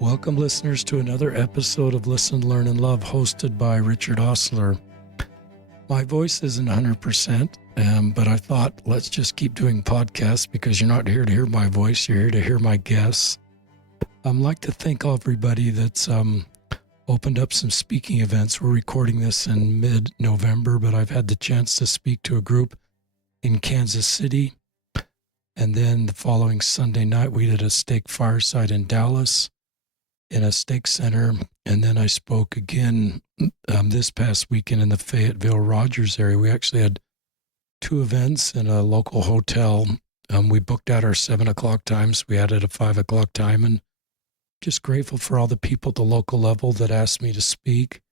Welcome, listeners, to another episode of Listen, Learn, and Love, hosted by Richard Osler. My voice isn't 100%, but I thought let's just keep doing podcasts because you're not here to hear my voice, you're here to hear my guests. I'd like to thank everybody that's opened up some speaking events. We're recording this in mid-November, but I've had the chance to speak to a group in Kansas City. And then the following Sunday night, we did a steak fireside in Dallas in a steak center. And then I spoke again this past weekend in the Fayetteville, Rogers area. We actually had two events in a local hotel. We booked out our 7 o'clock times. We added a 5 o'clock time, and just grateful for all the people at the local level that asked me to speak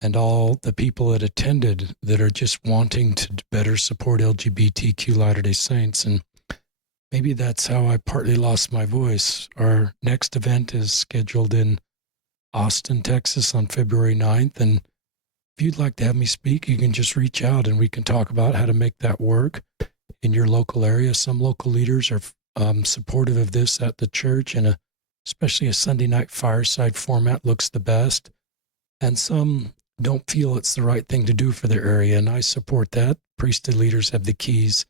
and all the people that attended that are just wanting to better support LGBTQ Latter-day Saints. And maybe that's how I partly lost my voice. Our next event is scheduled in Austin, Texas on February 9th. And if you'd like to have me speak, you can just reach out and we can talk about how to make that work in your local area. Some local leaders are supportive of this at the church, and especially a Sunday night fireside format looks the best. And some don't feel it's the right thing to do for their area, and I support that. Priesthood leaders have the keys.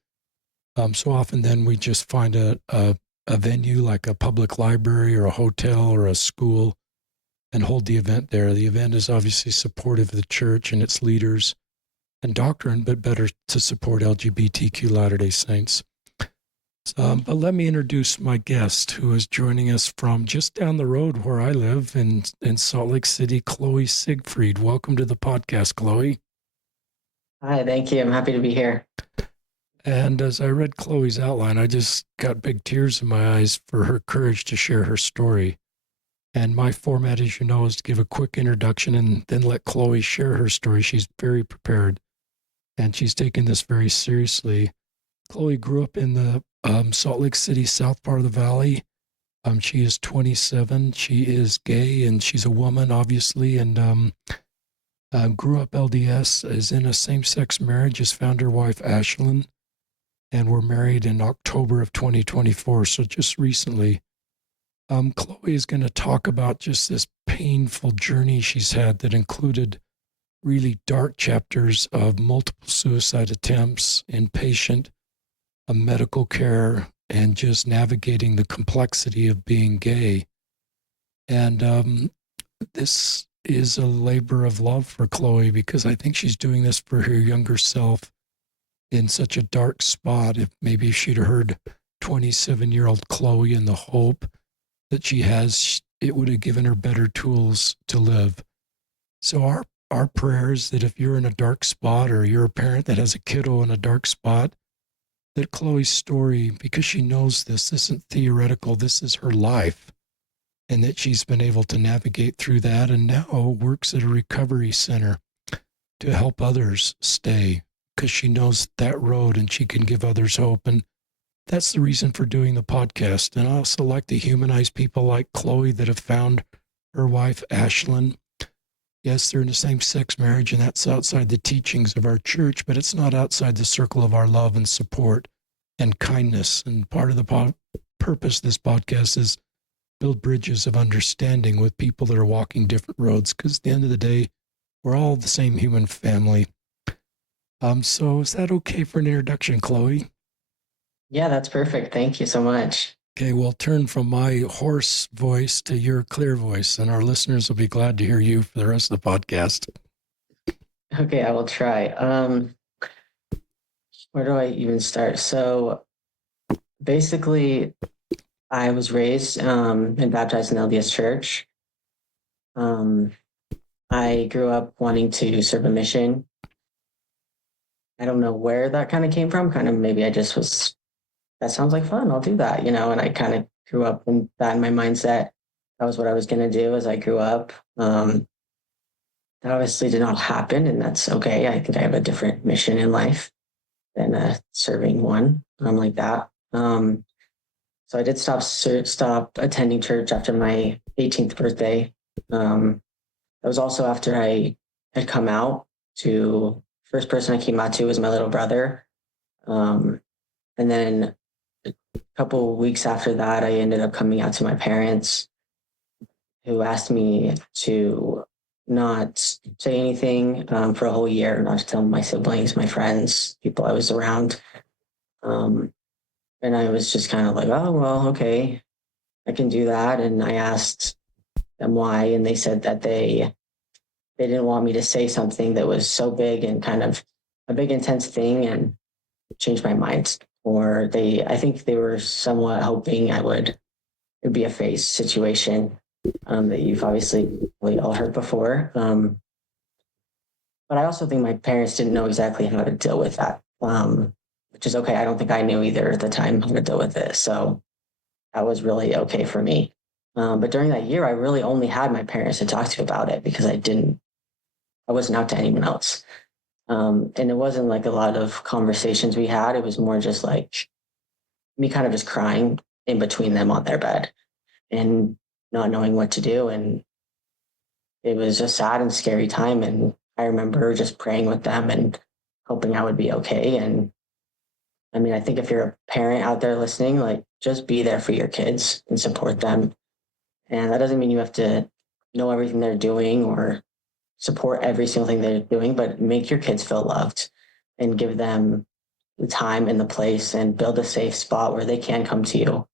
So often then we just find a venue like a public library or a hotel or a school and hold the event there. The event is obviously supportive of the church and its leaders and doctrine, but better to support LGBTQ Latter-day Saints. But let me introduce my guest, who is joining us from just down the road where I live in Salt Lake City, Chloe Siegfried. Welcome to the podcast, Chloe. Hi, thank you. I'm happy to be here. And as I read Chloe's outline, I just got big tears in my eyes for her courage to share her story. And my format, as you know, is to give a quick introduction and then let Chloe share her story. She's very prepared, and she's taken this very seriously. Chloe grew up in the Salt Lake City, south part of the valley. She is 27. She is gay, and she's a woman, obviously, and grew up LDS, is in a same-sex marriage, has found her wife, Ashlyn, and were married in October of 2024, so just recently. Chloe is going to talk about just this painful journey she's had that included really dark chapters of multiple suicide attempts, inpatient medical care, and just navigating the complexity of being gay. And this is a labor of love for Chloe, because I think she's doing this for her younger self in such a dark spot. If maybe she'd heard 27-year-old Chloe and the hope that she has, it would have given her better tools to live. So our prayer is that if you're in a dark spot, or you're a parent that has a kiddo in a dark spot, that Chloe's story, because she knows this isn't theoretical, this is her life, and that she's been able to navigate through that, and now works at a recovery center to help others stay, because she knows that road and she can give others hope. And that's the reason for doing the podcast. And I also like to humanize people like Chloe that have found her wife, Ashlyn. Yes, they're in the same-sex marriage, and that's outside the teachings of our church, but it's not outside the circle of our love and support and kindness. And part of the purpose of this podcast is build bridges of understanding with people that are walking different roads, because at the end of the day, we're all the same human family. So is that okay for an introduction, Chloe? Yeah, that's perfect. Thank you so much. Okay, we'll turn from my hoarse voice to your clear voice, and our listeners will be glad to hear you for the rest of the podcast. Okay, I will try. Where do I even start? So basically, I was raised and baptized in LDS Church. I grew up wanting to serve a mission. I don't know where that kind of came from. Kind of maybe I just was, that sounds like fun, I'll do that, and I kind of grew up in that in my mindset. That was what I was going to do as I grew up. That obviously did not happen, and that's okay. I think I have a different mission in life than serving one like that. So I did stop attending church after my 18th birthday. That was also after I had come out to, first person I came out to was my little brother. And then a couple of weeks after that, I ended up coming out to my parents. who asked me to not say anything for a whole year, not to tell my siblings, my friends, people I was around. Um, and I was just kind of like, oh, well, okay, I can do that. And I asked them why, and they said that they didn't want me to say something that was so big and kind of a big intense thing and change my mind. Or I think they were somewhat hoping it'd be a phase situation that you've obviously we all heard before. But I also think my parents didn't know exactly how to deal with that, which is okay. I don't think I knew either at the time how to deal with it. So that was really okay for me. But during that year, I really only had my parents to talk to about it because I wasn't out to anyone else. And it wasn't like a lot of conversations we had. It was more just like me kind of just crying in between them on their bed and not knowing what to do. And it was a sad and scary time. And I remember just praying with them and hoping I would be okay. And I mean, I think if you're a parent out there listening, like just be there for your kids and support them. And that doesn't mean you have to know everything they're doing or support every single thing they're doing, but make your kids feel loved and give them the time and the place and build a safe spot where they can come to you.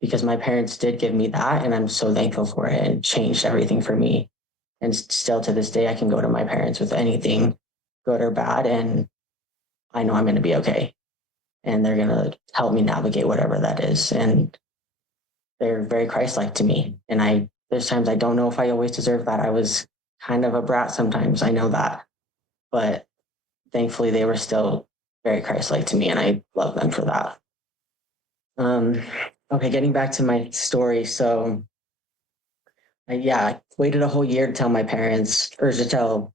Because my parents did give me that, and I'm so thankful for it and changed everything for me. And still to this day, I can go to my parents with anything, good or bad, and I know I'm going to be okay. And they're going to help me navigate whatever that is. And they're very Christ-like to me. And there's times I don't know if I always deserve that. I was kind of a brat sometimes. I know that. But thankfully, they were still very Christ-like to me, and I love them for that. Okay, getting back to my story. So, I waited a whole year to tell my parents or to tell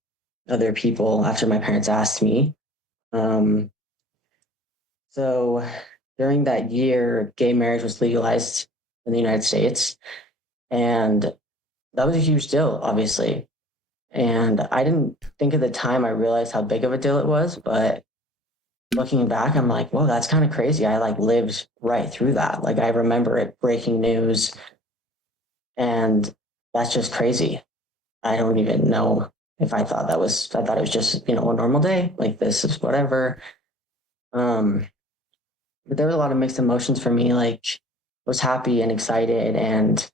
other people after my parents asked me. Um, so, during that year, gay marriage was legalized in the United States. And that was a huge deal, obviously. And I didn't think at the time I realized how big of a deal it was, but looking back, I'm like, whoa, that's kind of crazy. I like lived right through that. Like I remember it breaking news, and that's just crazy. I don't even know if I thought it was just, a normal day. Like this is whatever. Um, but there was a lot of mixed emotions for me. Like I was happy and excited, and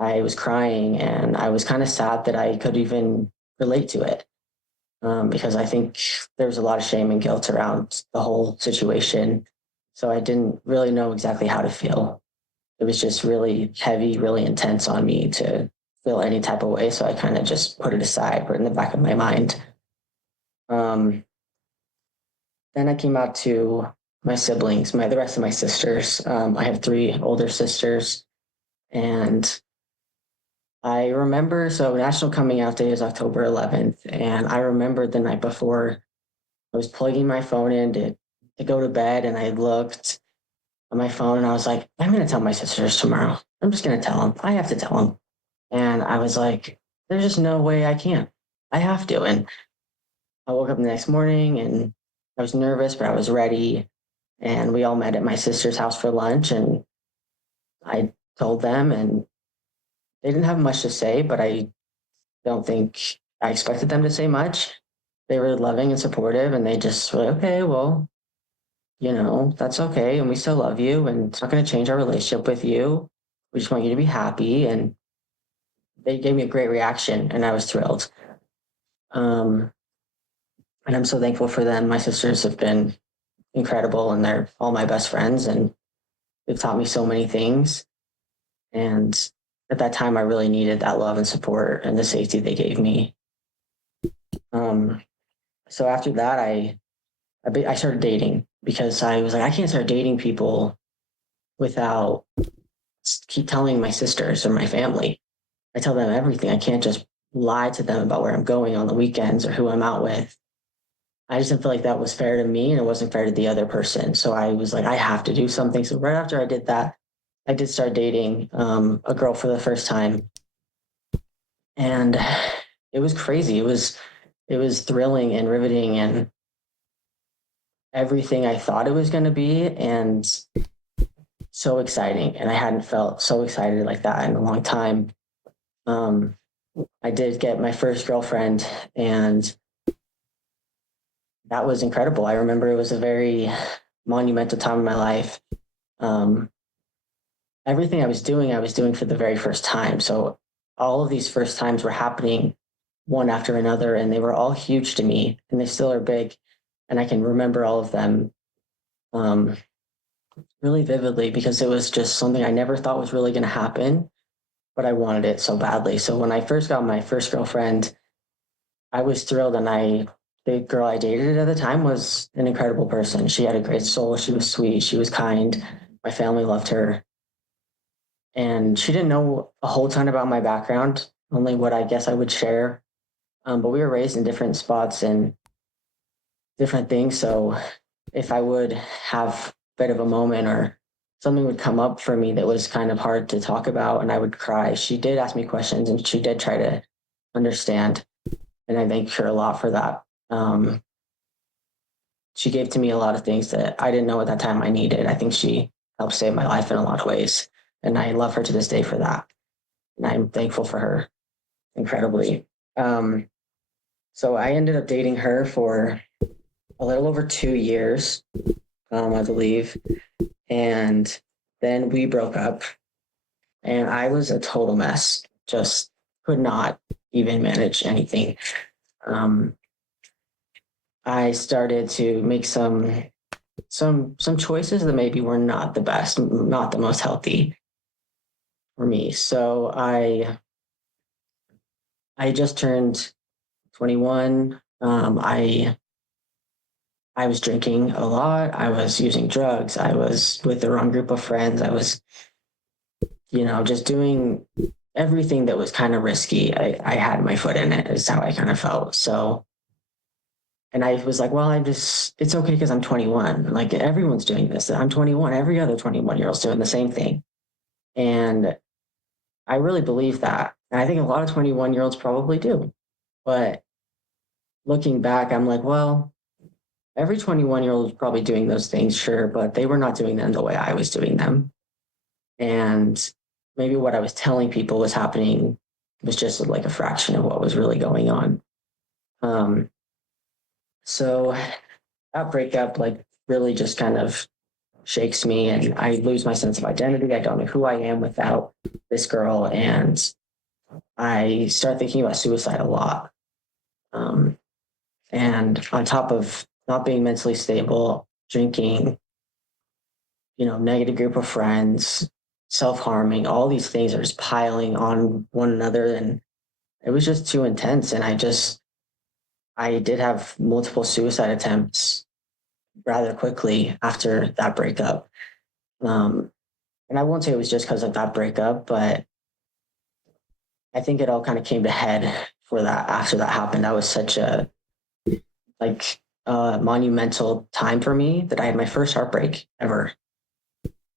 I was crying, and I was kind of sad that I could even relate to it. Because I think there's a lot of shame and guilt around the whole situation. So I didn't really know exactly how to feel. It was just really heavy, really intense on me to feel any type of way. So I kind of just put it aside, put it in the back of my mind. Um, then I came out to my siblings, the rest of my sisters. I have three older sisters, and I remember, so National Coming Out Day is October 11th, and I remember the night before I was plugging my phone in to go to bed, and I looked on my phone and I was like, I'm going to tell my sisters tomorrow. I'm just going to tell them. I have to tell them. And I was like, there's just no way I can't. I have to. And I woke up the next morning and I was nervous, but I was ready. And we all met at my sister's house for lunch, and I told them, and they didn't have much to say, but I don't think I expected them to say much. They were loving and supportive, and they just were like, okay, well, that's okay. And we still love you, and it's not going to change our relationship with you. We just want you to be happy. And they gave me a great reaction, and I was thrilled. Um, and I'm so thankful for them. My sisters have been incredible, and they're all my best friends, and they've taught me so many things. And at that time, I really needed that love and support and the safety they gave me. So after that, I started dating because I was like, I can't start dating people without keep telling my sisters or my family. I tell them everything. I can't just lie to them about where I'm going on the weekends or who I'm out with. I just didn't feel like that was fair to me, and it wasn't fair to the other person. So I was like, I have to do something. So right after I did that, I did start dating a girl for the first time, and it was crazy. It was thrilling and riveting and everything I thought it was going to be, and so exciting. And I hadn't felt so excited like that in a long time. I did get my first girlfriend, and that was incredible. I remember it was a very monumental time in my life. Um, Everything I was doing for the very first time. So all of these first times were happening one after another, and they were all huge to me, and they still are big. And I can remember all of them um, really vividly because it was just something I never thought was really going to happen, but I wanted it so badly. So when I first got my first girlfriend, I was thrilled, and the girl I dated at the time was an incredible person. She had a great soul. She was sweet. She was kind. My family loved her. And she didn't know a whole ton about my background, only what I guess I would share. But we were raised in different spots and different things. So if I would have a bit of a moment or something would come up for me that was kind of hard to talk about and I would cry, she did ask me questions and she did try to understand. And I thank her a lot for that. She gave to me a lot of things that I didn't know at that time I needed. I think she helped save my life in a lot of ways. And I love her to this day for that. And I'm thankful for her incredibly. Um, so I ended up dating her for a little over 2 years, I believe. And then we broke up, and I was a total mess, just could not even manage anything. Um, I started to make some choices that maybe were not the best, not the most healthy for me. So I just turned 21. I was drinking a lot. I was using drugs. I was with the wrong group of friends. I was, just doing everything that was kind of risky. I had my foot in it, is how I kind of felt. So, and I was like, well, it's okay because I'm 21. Like everyone's doing this. I'm 21. Every other 21-year-old's doing the same thing. And I really believe that. And I think a lot of 21-year-olds probably do. But looking back, I'm like, well, every 21-year-old was probably doing those things, sure, but they were not doing them the way I was doing them. And maybe what I was telling people was happening was just like a fraction of what was really going on. Um, so that breakup like really just kind of shakes me, and I lose my sense of identity. I don't know who I am without this girl, and I start thinking about suicide a lot. Um, and on top of not being mentally stable, drinking, negative group of friends, self-harming, all these things are just piling on one another. And it was just too intense. And I did have multiple suicide attempts rather quickly after that breakup. And I won't say it was just because of that breakup, but I think it all kind of came to head for that after that happened. That was such a like monumental time for me that I had my first heartbreak ever.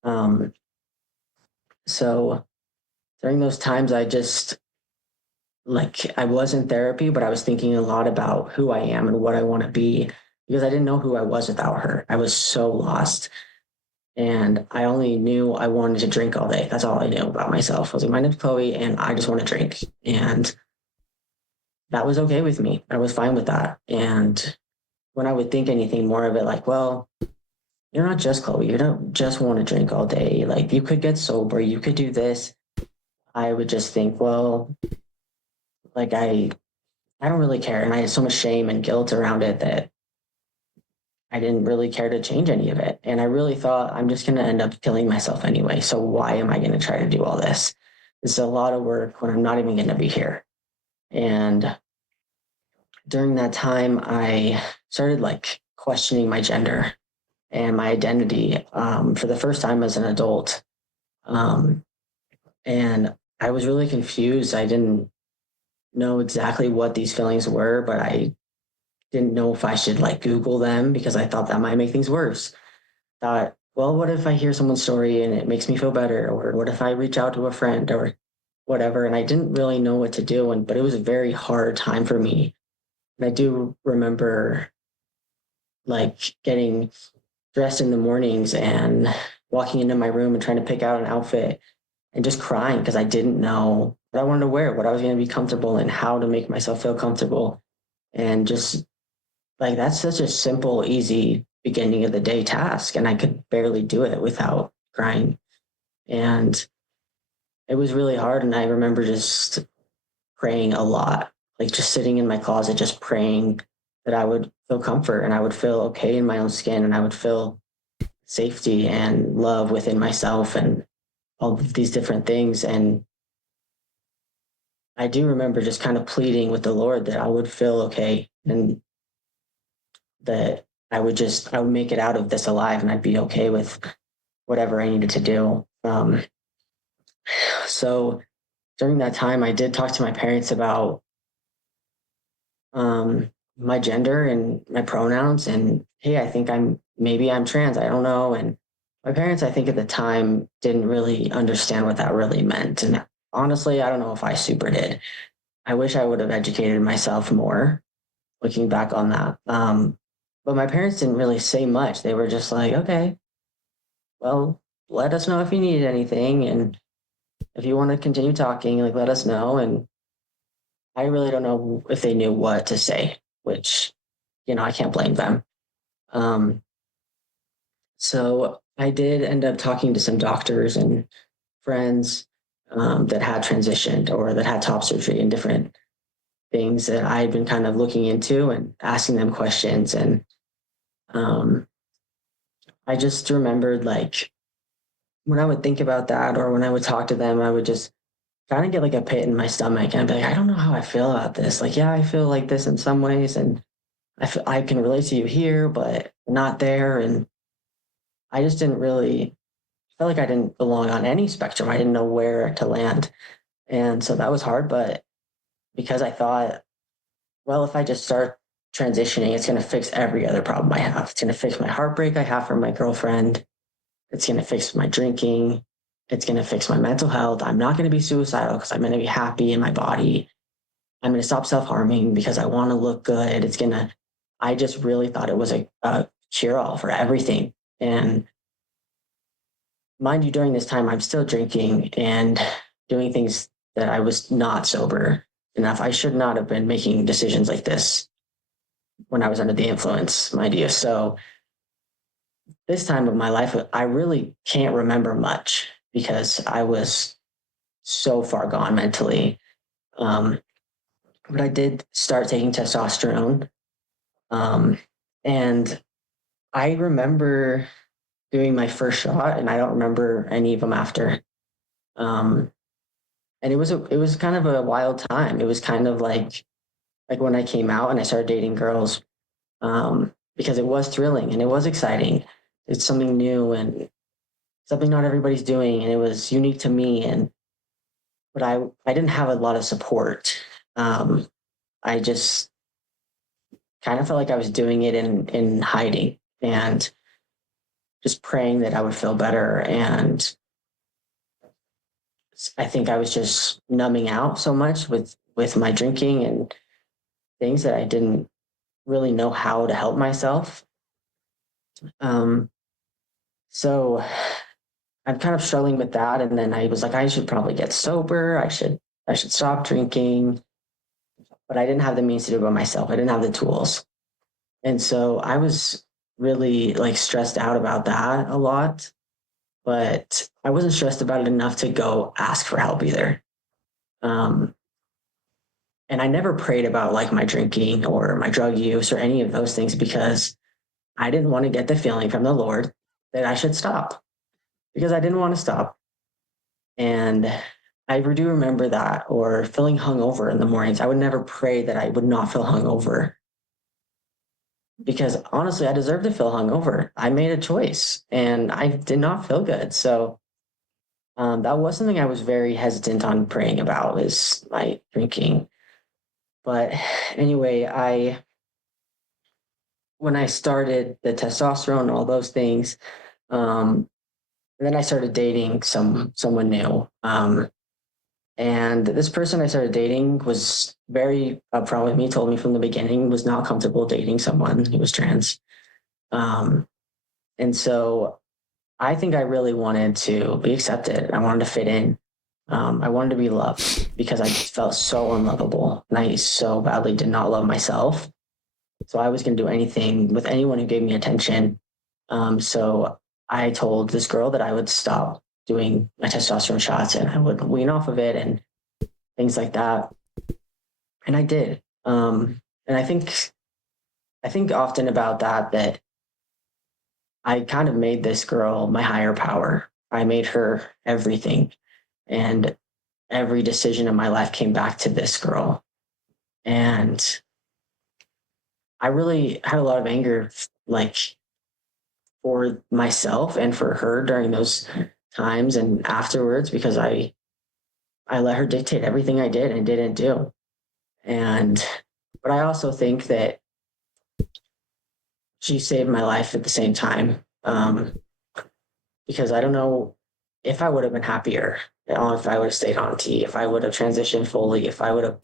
Um, so during those times, I was in therapy, but I was thinking a lot about who I am and what I want to be because I didn't know who I was without her. I was so lost. And I only knew I wanted to drink all day. That's all I knew about myself. I was like, my name's Chloe and I just want to drink. And that was okay with me. I was fine with that. And when I would think anything more of it, like, well, you're not just Chloe. You don't just want to drink all day. Like you could get sober. You could do this. I would just think, well, like I don't really care. And I had so much shame and guilt around it that I didn't really care to change any of it. And I really thought I'm just going to end up killing myself anyway. So why am I going to try to do all this? It's a lot of work when I'm not even going to be here. And during that time, I started like questioning my gender and my identity for the first time as an adult. Um, and I was really confused. I didn't know exactly what these feelings were, but I didn't know if I should like Google them because I thought that might make things worse. Thought, well, what if I hear someone's story and it makes me feel better? Or what if I reach out to a friend or whatever? And I didn't really know what to do. But it was a very hard time for me. And I do remember like getting dressed in the mornings and walking into my room and trying to pick out an outfit and just crying because I didn't know what I wanted to wear, what I was going to be comfortable in, how to make myself feel comfortable. And just like that's such a simple, easy beginning of the day task. And I could barely do it without crying. And it was really hard. And I remember just praying a lot, like just sitting in my closet, just praying that I would feel comfort and I would feel okay in my own skin and I would feel safety and love within myself and all of these different things. And I do remember just kind of pleading with the Lord that I would feel okay and that I would make it out of this alive and I'd be okay with whatever I needed to do. So during that time, I did talk to my parents about my gender and my pronouns. And hey, I think maybe I'm trans. I don't know. And my parents, I think at the time, didn't really understand what that really meant. And honestly, I don't know if I super did. I wish I would have educated myself more looking back on that. But my parents didn't really say much. They were just like, okay, well, let us know if you need anything. And if you want to continue talking, like, let us know. And I really don't know if they knew what to say, which, I can't blame them. Um, so I did end up talking to some doctors and friends that had transitioned or that had top surgery and different things that I had been kind of looking into and asking them questions. And um, I just remembered like when I would think about that or when I would talk to them, I would just kind of get like a pit in my stomach and I'd be like, I don't know how I feel about this. Like, yeah, I feel like this in some ways and I can relate to you here, but not there. And I just didn't really felt like I didn't belong on any spectrum. I didn't know where to land. And so that was hard. But because I thought, well, if I just start transitioning, it's going to fix every other problem I have. It's going to fix my heartbreak I have from my girlfriend. It's going to fix my drinking. It's going to fix my mental health. I'm not going to be suicidal because I'm going to be happy in my body. I'm going to stop self-harming because I want to look good. I just really thought it was a cure-all for everything. And mind you, during this time, I'm still drinking and doing things that I was not sober enough. I should not have been making decisions like this when I was under the influence, mind you. So this time of my life, I really can't remember much because I was so far gone mentally. But I did start taking testosterone. And I remember doing my first shot and I don't remember any of them after. And it was kind of a wild time. It was kind of like when I came out and I started dating girls, because it was thrilling and it was exciting. It's something new and something not everybody's doing, and it was unique to me. But I didn't have a lot of support. I just kind of felt like I was doing it in hiding and just praying that I would feel better. And I think I was just numbing out so much with my drinking and things that I didn't really know how to help myself. So I'm kind of struggling with that. And then I was like, I should probably get sober. I should stop drinking. But I didn't have the means to do it by myself. I didn't have the tools. And so I was really like stressed out about that a lot. But I wasn't stressed about it enough to go ask for help either. Um, and I never prayed about like my drinking or my drug use or any of those things because I didn't want to get the feeling from the Lord that I should stop because I didn't want to stop. And I do remember that, or feeling hungover in the mornings. I would never pray that I would not feel hungover because honestly, I deserve to feel hungover. I made a choice and I did not feel good. So that was something I was very hesitant on praying about, is my drinking. But anyway, when I started the testosterone and all those things, and then I started dating someone new. And this person I started dating was very upfront with me, told me from the beginning was not comfortable dating someone who was trans. And so I think I really wanted to be accepted. I wanted to fit in. I wanted to be loved because I felt so unlovable and I so badly did not love myself. So I was going to do anything with anyone who gave me attention. So I told this girl that I would stop doing my testosterone shots and I would wean off of it and things like that. And I did. And I think often about that I kind of made this girl my higher power. I made her everything. And every decision in my life came back to this girl. And I really had a lot of anger, like for myself and for her during those times and afterwards, because I let her dictate everything I did and didn't do. And, but I also think that she saved my life at the same time. Because I don't know if I would have been happier, if I would have stayed on T, if I would have transitioned fully, if I would have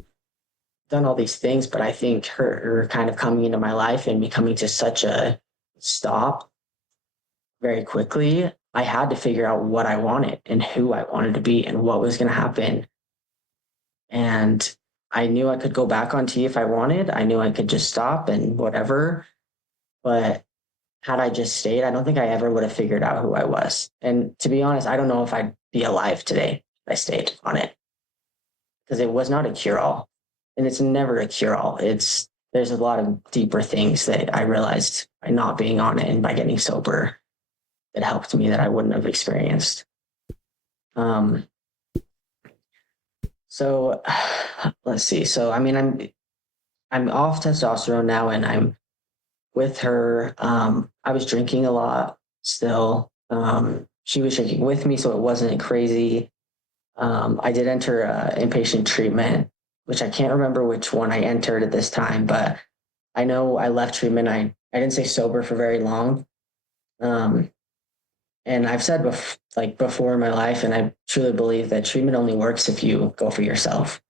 done all these things. But I think her kind of coming into my life and me coming to such a stop very quickly, I had to figure out what I wanted and who I wanted to be and what was going to happen. And I knew I could go back on T if I wanted. I knew I could just stop and whatever. But had I just stayed, I don't think I ever would have figured out who I was. And to be honest, I don't know if I'd be alive today if I stayed on it, because it was not a cure-all, and it's never a cure-all. There's a lot of deeper things that I realized by not being on it and by getting sober that helped me that I wouldn't have experienced. So let's see. So I mean, I'm off testosterone now, and I'm with her. I was drinking a lot still. She was drinking with me, so it wasn't crazy. I did enter inpatient treatment, which I can't remember which one I entered at this time, but I know I left treatment. I didn't stay sober for very long. And I've said before in my life, and I truly believe that treatment only works if you go for yourself.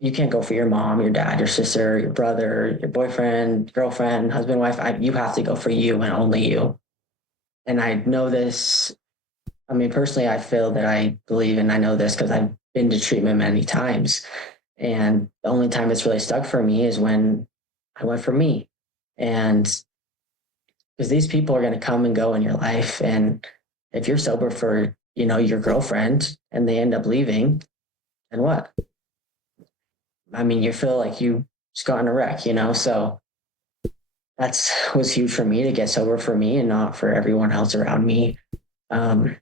You can't go for your mom, your dad, your sister, your brother, your boyfriend, girlfriend, husband, wife. You have to go for you and only you. And I know this. I mean, personally, I feel that I believe, and I know this because I've been to treatment many times. And the only time it's really stuck for me is when I went for me. And because these people are going to come and go in your life. And if you're sober for, your girlfriend and they end up leaving, then what? I mean, you feel like you just got in a wreck, so that was huge for me to get sober for me and not for everyone else around me. But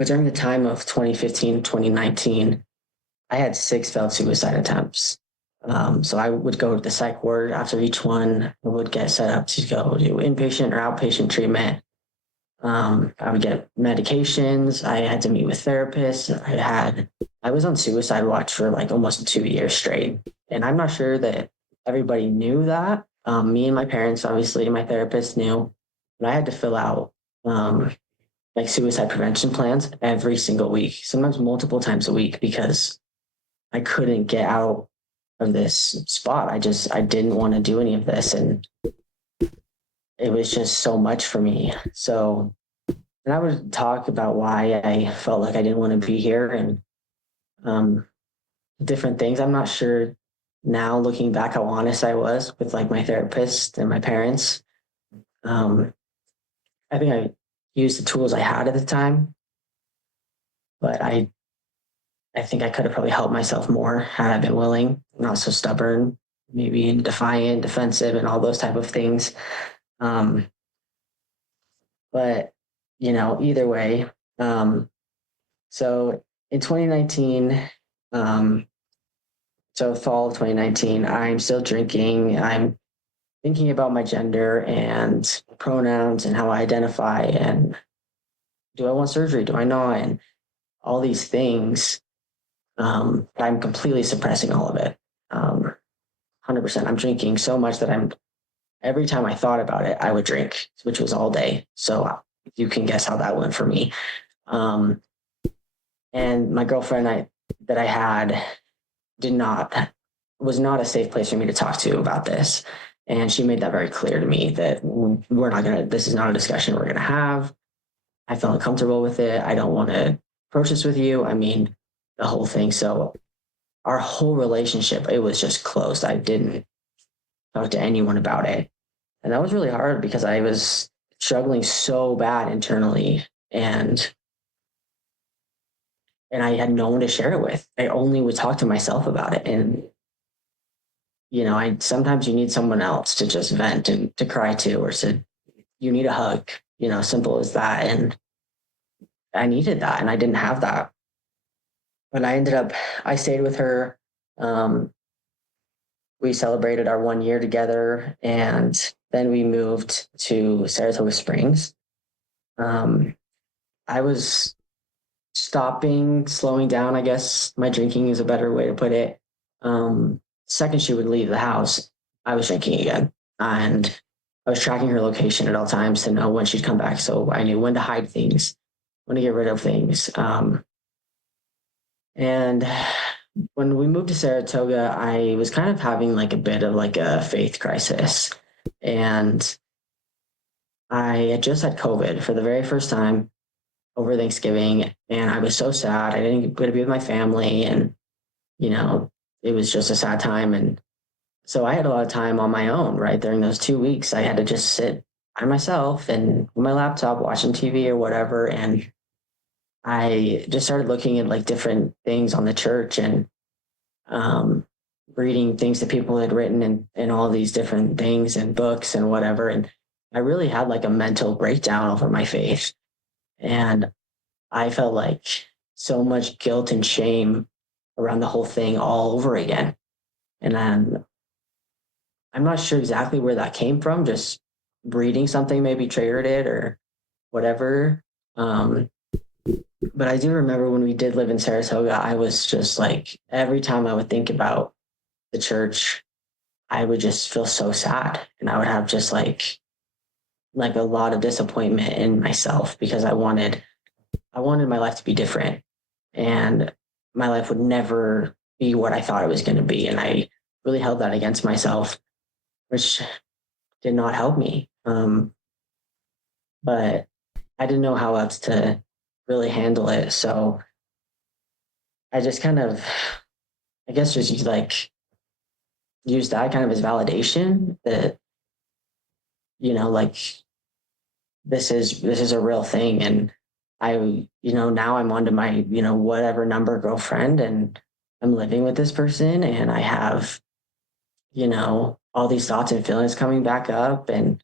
during the time of 2015, 2019, I had 6 failed suicide attempts. So I would go to the psych ward after each one. I would get set up to go do inpatient or outpatient treatment. I would get medications. I had to meet with therapists. I was on suicide watch for like almost 2 years straight. And I'm not sure that everybody knew that. Me and my parents, obviously, my therapist knew. But I had to fill out like suicide prevention plans every single week, sometimes multiple times a week, because I couldn't get out of this spot. I didn't want to do any of this. And it was just so much for me. So, and I would talk about why I felt like I didn't want to be here and different things. I'm not sure now looking back how honest I was with like my therapist and my parents. I think I used the tools I had at the time, but I think I could have probably helped myself more had I been willing, not so stubborn, maybe defiant, defensive, and all those type of things. But either way. So in 2019, so fall of 2019, I'm still drinking. I'm thinking about my gender and pronouns and how I identify and do I want surgery? Do I not? And all these things. I'm completely suppressing all of it. 100%. I'm drinking so much that every time I thought about it, I would drink, which was all day. So you can guess how that went for me. And my girlfriend that I had was not a safe place for me to talk to about this. And she made that very clear to me that this is not a discussion we're going to have. I felt uncomfortable with it. I don't want to approach this with you. I mean, the whole thing. So our whole relationship, it was just closed. I didn't talk to anyone about it. And that was really hard because I was struggling so bad internally, and I had no one to share it with. I only would talk to myself about it. And I sometimes you need someone else to just vent and to cry to, or to you need a hug, simple as that. And I needed that, and I didn't have that. But I stayed with her. Um, we celebrated our 1 year together, and then we moved to Saratoga Springs. I was slowing down, I guess my drinking is a better way to put it. Second she would leave the house, I was drinking again. And I was tracking her location at all times to know when she'd come back. So I knew when to hide things, when to get rid of things. And when we moved to Saratoga, I was kind of having like a bit of like a faith crisis. And I had just had COVID for the very first time over Thanksgiving, and I was so sad. I didn't get to be with my family, and it was just a sad time. And so I had a lot of time on my own, right? During those 2 weeks, I had to just sit by myself and with my laptop watching TV or whatever. And I just started looking at like different things on the church, and reading things that people had written, and all these different things and books and whatever. And I really had like a mental breakdown over my faith. And I felt like so much guilt and shame around the whole thing all over again. And then I'm not sure exactly where that came from. Just reading something maybe triggered it or whatever. But I do remember when we did live in Saratoga, I was just like, every time I would think about the church, I would just feel so sad. And I would have just like a lot of disappointment in myself, because I wanted my life to be different, and my life would never be what I thought it was going to be. And I really held that against myself, which did not help me. But I didn't know how else to really handle it. So I just kind of, I guess, just like use that kind of as validation that, like this is a real thing. And I, now I'm onto my, whatever number girlfriend, and I'm living with this person, and I have, all these thoughts and feelings coming back up, and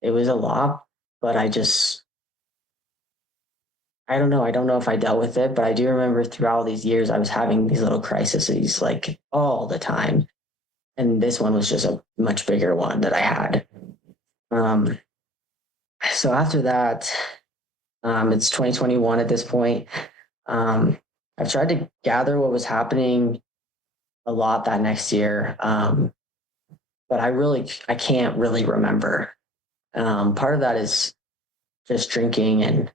it was a lot. But I don't know. I don't know if I dealt with it, but I do remember throughout all these years, I was having these little crises like all the time. And this one was just a much bigger one that I had. So after that, it's 2021 at this point. I've tried to gather what was happening a lot that next year. But I can't really remember. Part of that is just drinking, and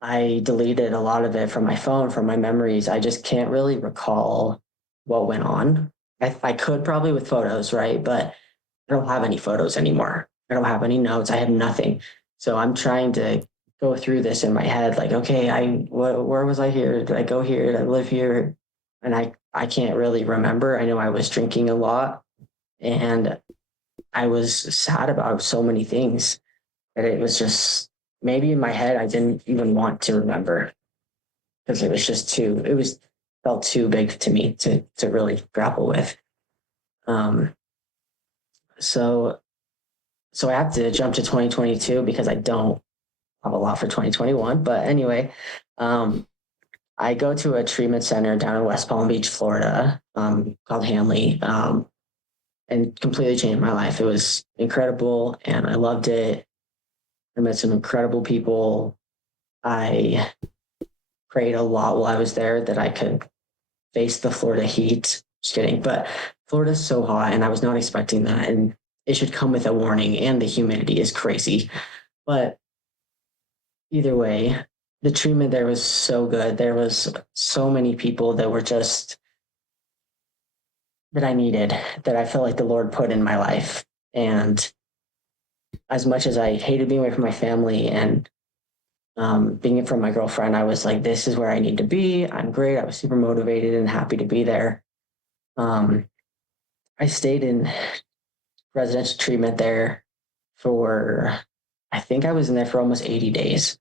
I deleted a lot of it from my phone, from my memories. I just can't really recall what went on. I could probably with photos, right? But I don't have any photos anymore. I don't have any notes. I have nothing. So I'm trying to go through this in my head, like, okay, where was I here? Did I go here? Did I live here? And I can't really remember. I know I was drinking a lot, and I was sad about so many things that it was just, maybe in my head, I didn't even want to remember, because it was just felt too big to me to really grapple with. So I have to jump to 2022 because I don't have a lot for 2021. But anyway, I go to a treatment center down in West Palm Beach, Florida, called Hanley, and completely changed my life. It was incredible, and I loved it. I met some incredible people. I prayed a lot while I was there that I could face the Florida heat. Just kidding. But Florida's so hot, and I was not expecting that. And it should come with a warning, and the humidity is crazy. But either way, the treatment there was so good. There was so many people that were just, that I needed, that I felt like the Lord put in my life. And as much as I hated being away from my family, and Being it from my girlfriend, I was like, this is where I need to be. I'm great. I was super motivated and happy to be there. Um, I stayed in residential treatment there for, I think I was in there for almost 80 days.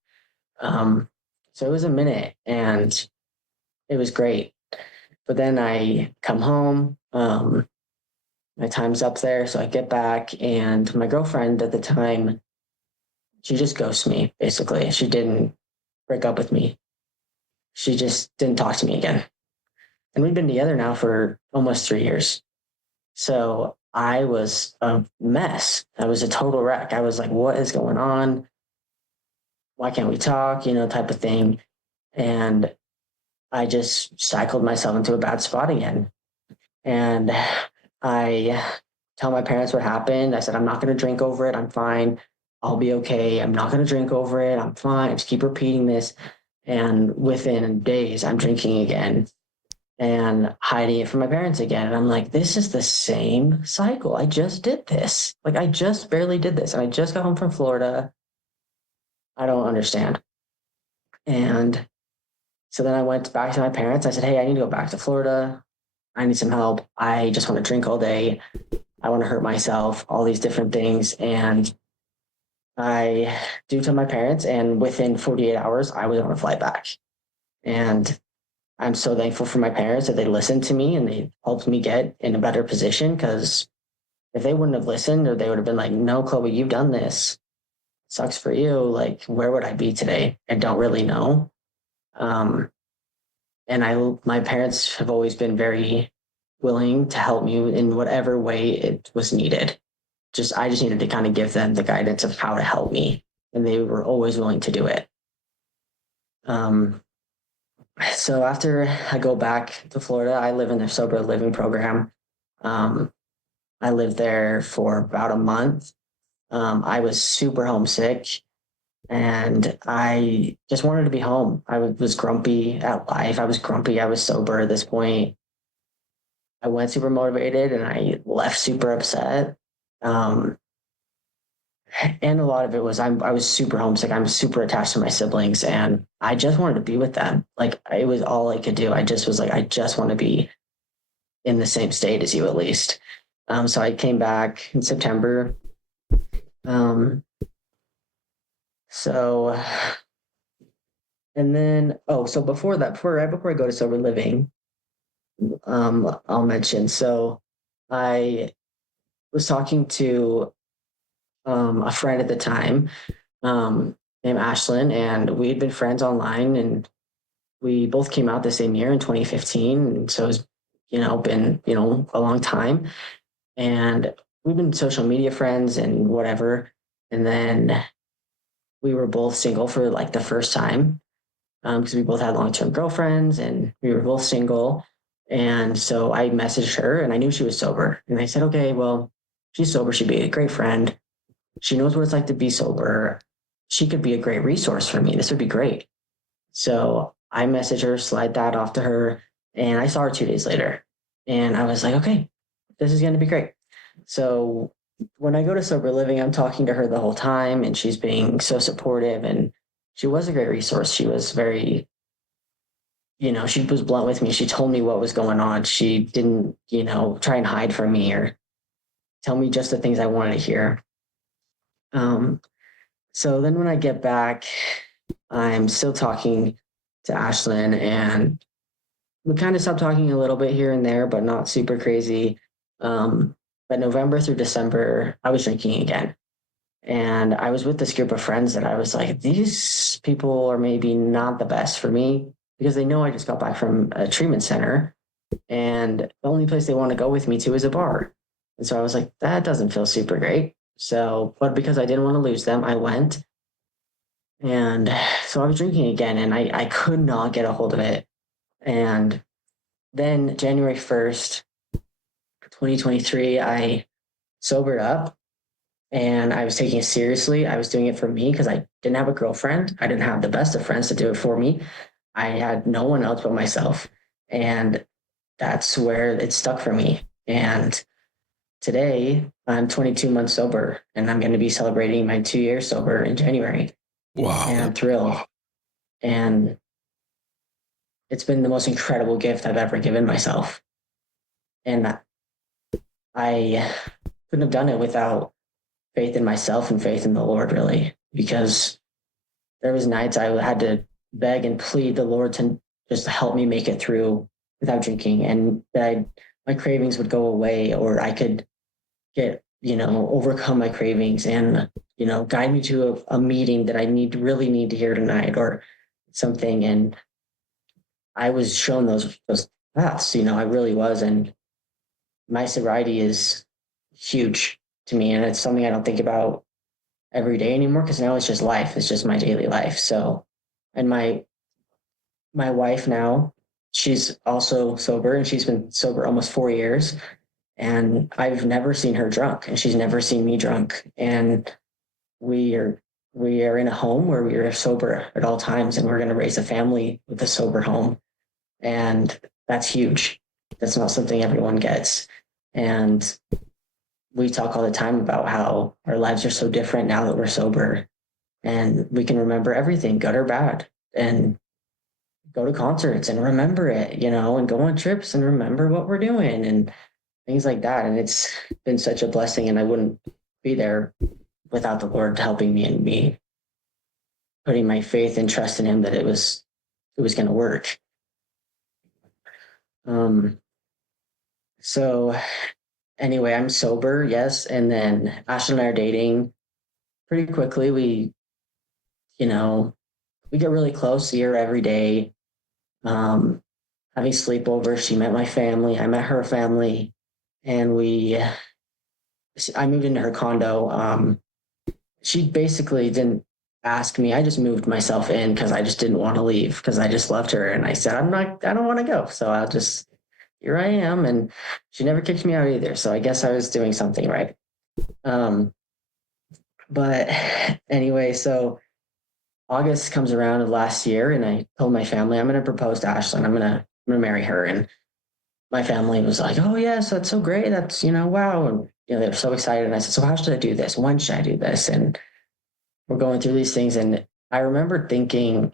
So it was a minute and it was great. But then I come home, my time's up there. So I get back, and my girlfriend at the time, she just ghosted me, basically. She didn't break up with me. She just didn't talk to me again. And we've been together now for almost 3 years. So I was a mess. I was a total wreck. I was like, what is going on? Why can't we talk? Type of thing. And I just cycled myself into a bad spot again. And I tell my parents what happened. I said, I'm not going to drink over it. I'm fine. I'll be okay. I'm not going to drink over it. I'm fine. I just keep repeating this. And within days, I'm drinking again and hiding it from my parents again. And I'm like, this is the same cycle. I just did this. Like, I just barely did this. And I just got home from Florida. I don't understand. And so then I went back to my parents. I said, hey, I need to go back to Florida. I need some help. I just want to drink all day. I want to hurt myself, all these different things. And I do tell my parents, and within 48 hours, I was on a flight back. And I'm so thankful for my parents that they listened to me and they helped me get in a better position, because if they wouldn't have listened, or they would have been like, no, Chloe, you've done this. Sucks for you. Like, where would I be today? I don't really know. And my parents have always been very willing to help me in whatever way it was needed. I just needed to kind of give them the guidance of how to help me, and they were always willing to do it. So after I go back to Florida, I live in their sober living program. I lived there for about a month. I was super homesick, and I just wanted to be home. I was grumpy at life. I was grumpy. I was sober at this point. I went super motivated and I left super upset. And a lot of it was I was super homesick. I'm super attached to my siblings, and I just wanted to be with them. Like, it was all I could do. I just was like, I just want to be in the same state as you, at least. So I came back in September. And then, so before that, right before I go to sober living, I'll mention. So I was talking to a friend at the time, named Ashlyn, and we had been friends online, and we both came out the same year in 2015. And so it's, been, a long time, and we've been social media friends and whatever. And then we were both single for like the first time, because we both had long-term girlfriends and we were both single. And so I messaged her, and I knew she was sober. And I said, okay, well, she's sober. She'd be a great friend. She knows what it's like to be sober. She could be a great resource for me. This would be great. So I messaged her, slide that off to her, and I saw her 2 days later. And I was like, okay, this is going to be great. So when I go to sober living, I'm talking to her the whole time, and she's being so supportive, and she was a great resource. She was very, she was blunt with me. She told me what was going on. She didn't, try and hide from me or tell me just the things I wanted to hear. So then when I get back, I'm still talking to Ashlyn, and we kind of stopped talking a little bit here and there, but not super crazy. But November through December, I was drinking again. And I was with this group of friends that I was like, these people are maybe not the best for me, because they know I just got back from a treatment center, and the only place they want to go with me to is a bar. And so I was like, that doesn't feel super great. So, but because I didn't want to lose them, I went. And so I was drinking again, and I could not get a hold of it. And then January 1st, 2023, I sobered up, and I was taking it seriously. I was doing it for me because I didn't have a girlfriend. I didn't have the best of friends to do it for me. I had no one else but myself. And that's where it stuck for me. And today I'm 22 months sober, and I'm going to be celebrating my 2 years sober in January. Wow. and I'm thrilled. And it's been the most incredible gift I've ever given myself. And I couldn't have done it without faith in myself and faith in the Lord, really, because there was nights I had to beg and plead the Lord to just help me make it through without drinking, and that my cravings would go away, or I could get, overcome my cravings and, guide me to a meeting that I really need to hear tonight or something. And I was shown those paths, I really was. And my sobriety is huge to me. And it's something I don't think about every day anymore, because now it's just life. It's just my daily life. So, and my wife now, she's also sober, and she's been sober almost 4 years. And I've never seen her drunk, and she's never seen me drunk. And we are in a home where we are sober at all times, and we're going to raise a family with a sober home. And that's huge. That's not something everyone gets. And we talk all the time about how our lives are so different now that we're sober, and we can remember everything, good or bad, and go to concerts and remember it, and go on trips and remember what we're doing and things like that. And it's been such a blessing, and I wouldn't be there without the Lord helping me and me putting my faith and trust in him that it was going to work. So anyway, I'm sober, yes. And then Ashley and I are dating pretty quickly. We get really close here every day. Having sleepovers. She met my family. I met her family, and I moved into her condo. She basically didn't ask me. I just moved myself in because I just didn't want to leave, because I just loved her. And I said, I don't want to go. So here I am. And she never kicked me out either. So I guess I was doing something right. But anyway, so August comes around of last year, and I told my family I'm going to propose to Ashlyn. I'm going to marry her. And my family was like, "Oh yes, that's so great. That's wow." And they were so excited. And I said, "So how should I do this? When should I do this?" And we're going through these things, and I remember thinking,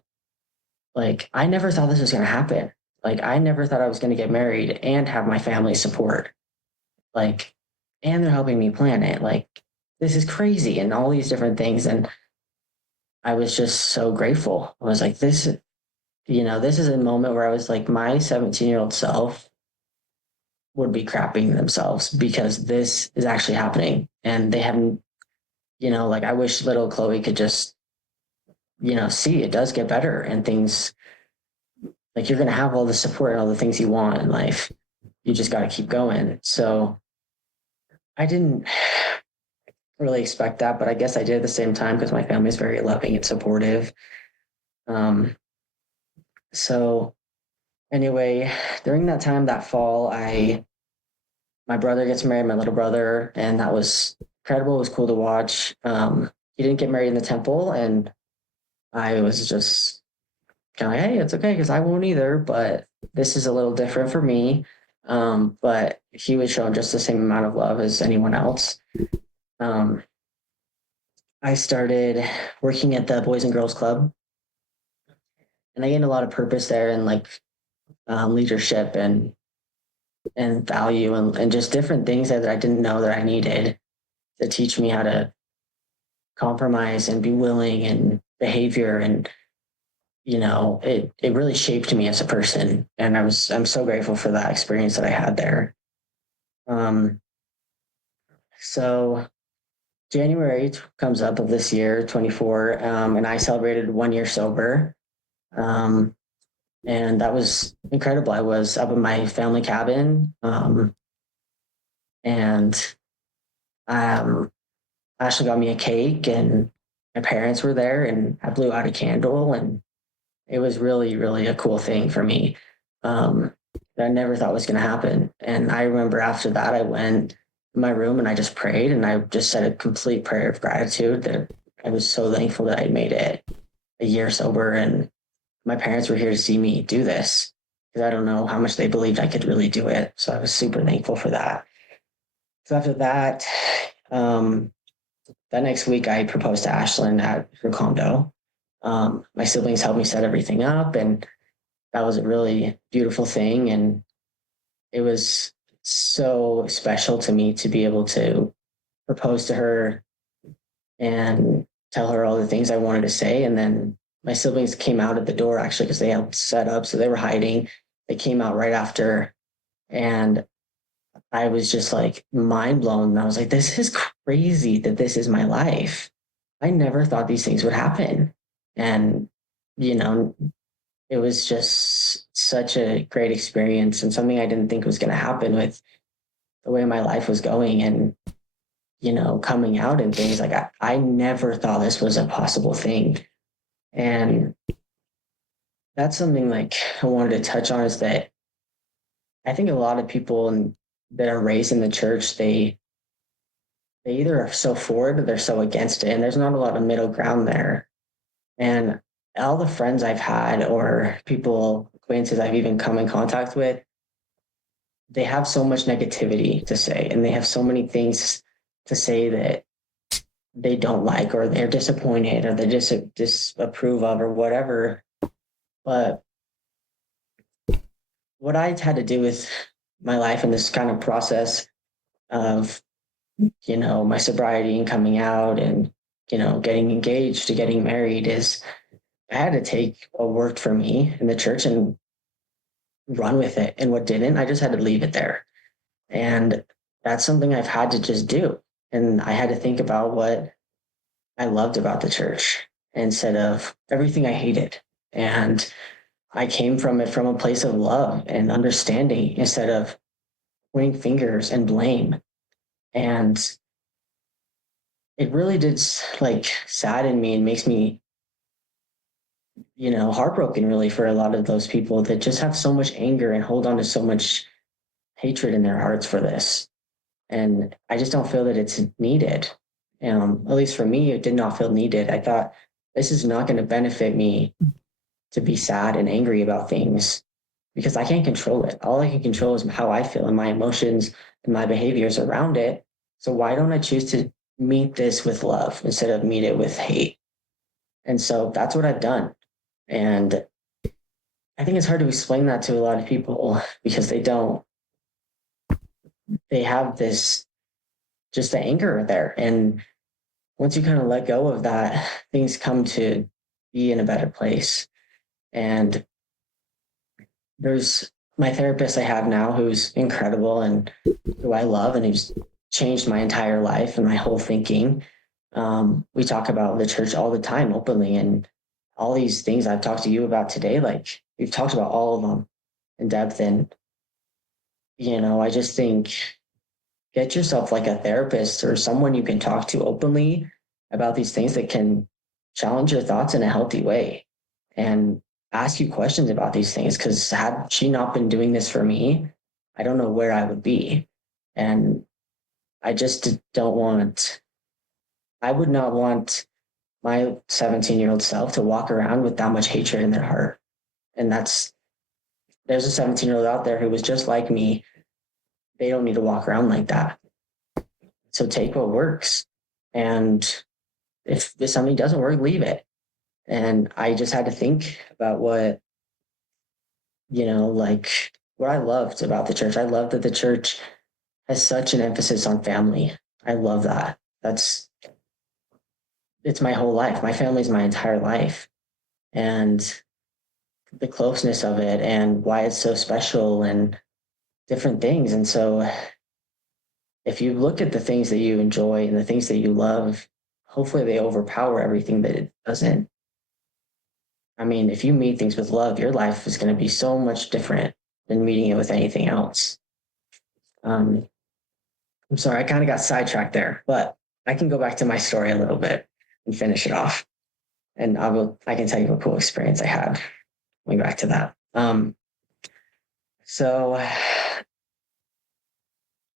like, I never thought this was going to happen. Like, I never thought I was going to get married and have my family support. Like, and they're helping me plan it. Like, this is crazy, and all these different things. And I was just so grateful. I was like, this is a moment where I was like, my 17-year-old self would be crapping themselves, because this is actually happening. And they haven't, like, I wish little Chloe could just, see it does get better, and things, like, you're going to have all the support and all the things you want in life. You just got to keep going. So I didn't really expect that, but I guess I did at the same time, because my family is very loving and supportive. So anyway, during that time, that fall, my brother gets married, my little brother, and that was incredible. It was cool to watch. He didn't get married in the temple, and I was just kind of like, hey, it's okay, because I won't either, but this is a little different for me. But he was shown just the same amount of love as anyone else. I started working at the Boys and Girls Club, and I gained a lot of purpose there, and like leadership and value, and just different things that I didn't know that I needed to teach me how to compromise and be willing, and behavior. And it really shaped me as a person, and I'm so grateful for that experience that I had there. So January comes up of this year, 24, and I celebrated 1 year sober. And that was incredible. I was up in my family cabin, and Ashley got me a cake, and my parents were there, and I blew out a candle, and it was really, really a cool thing for me, that I never thought was going to happen. And I remember after that, I went in my room and I just prayed, and I just said a complete prayer of gratitude that I was so thankful that I made it a year sober, and my parents were here to see me do this, because I don't know how much they believed I could really do it. So I was super thankful for that. So after that, that next week I proposed to Ashlyn at her condo. My siblings helped me set everything up, and that was a really beautiful thing. And it was so special to me to be able to propose to her and tell her all the things I wanted to say. And then my siblings came out at the door actually because they helped set up, so they were hiding. They came out right after, and I was just like mind blown. I was like, this is crazy that this is my life. I never thought these things would happen. And, you know, it was just such a great experience and something I didn't think was going to happen with the way my life was going and, coming out and things like I never thought this was a possible thing. And that's something like I wanted to touch on is that I think a lot of people that are raised in the church, they either are so for it or they're so against it. And there's not a lot of middle ground there. And all the friends I've had or people, acquaintances I've even come in contact with, they have so much negativity to say and they have so many things to say that they don't like or they're disappointed or they disapprove of or whatever. But what I had to do with my life in this kind of process of, my sobriety and coming out and, getting engaged to getting married is I had to take what worked for me in the church and run with it. And what didn't, I just had to leave it there. And that's something I've had to just do. And I had to think about what I loved about the church instead of everything I hated. And I came from it from a place of love and understanding instead of pointing fingers and blame. And it really did like sadden me and makes me, heartbroken really for a lot of those people that just have so much anger and hold on to so much hatred in their hearts for this. And I just don't feel that it's needed. At least for me, it did not feel needed. I thought this is not going to benefit me to be sad and angry about things because I can't control it. All I can control is how I feel and my emotions and my behaviors around it. So why don't I choose to meet this with love instead of meet it with hate? And so that's what I've done. And I think it's hard to explain that to a lot of people because they have this just the anger there. And once you kind of let go of that, things come to be in a better place. And there's my therapist I have now who's incredible and who I love and who's changed my entire life and my whole thinking. We talk about the church all the time openly and all these things I've talked to you about today, like we've talked about all of them in depth. And, I just think get yourself like a therapist or someone you can talk to openly about these things that can challenge your thoughts in a healthy way and ask you questions about these things. Because had she not been doing this for me, I don't know where I would be. And I just I would not want my 17-year-old self to walk around with that much hatred in their heart. And there's a 17-year-old out there who was just like me. They don't need to walk around like that. So take what works. And if something doesn't work, leave it. And I just had to think about what I loved about the church. I love that the church has such an emphasis on family. I love that. It's my whole life. My family's my entire life. And the closeness of it and why it's so special and different things. And so if you look at the things that you enjoy and the things that you love, hopefully they overpower everything that it doesn't. I mean, if you meet things with love, your life is going to be so much different than meeting it with anything else. I'm sorry, I kind of got sidetracked there, but I can go back to my story a little bit and finish it off. And I can tell you a cool experience I had going back to that. So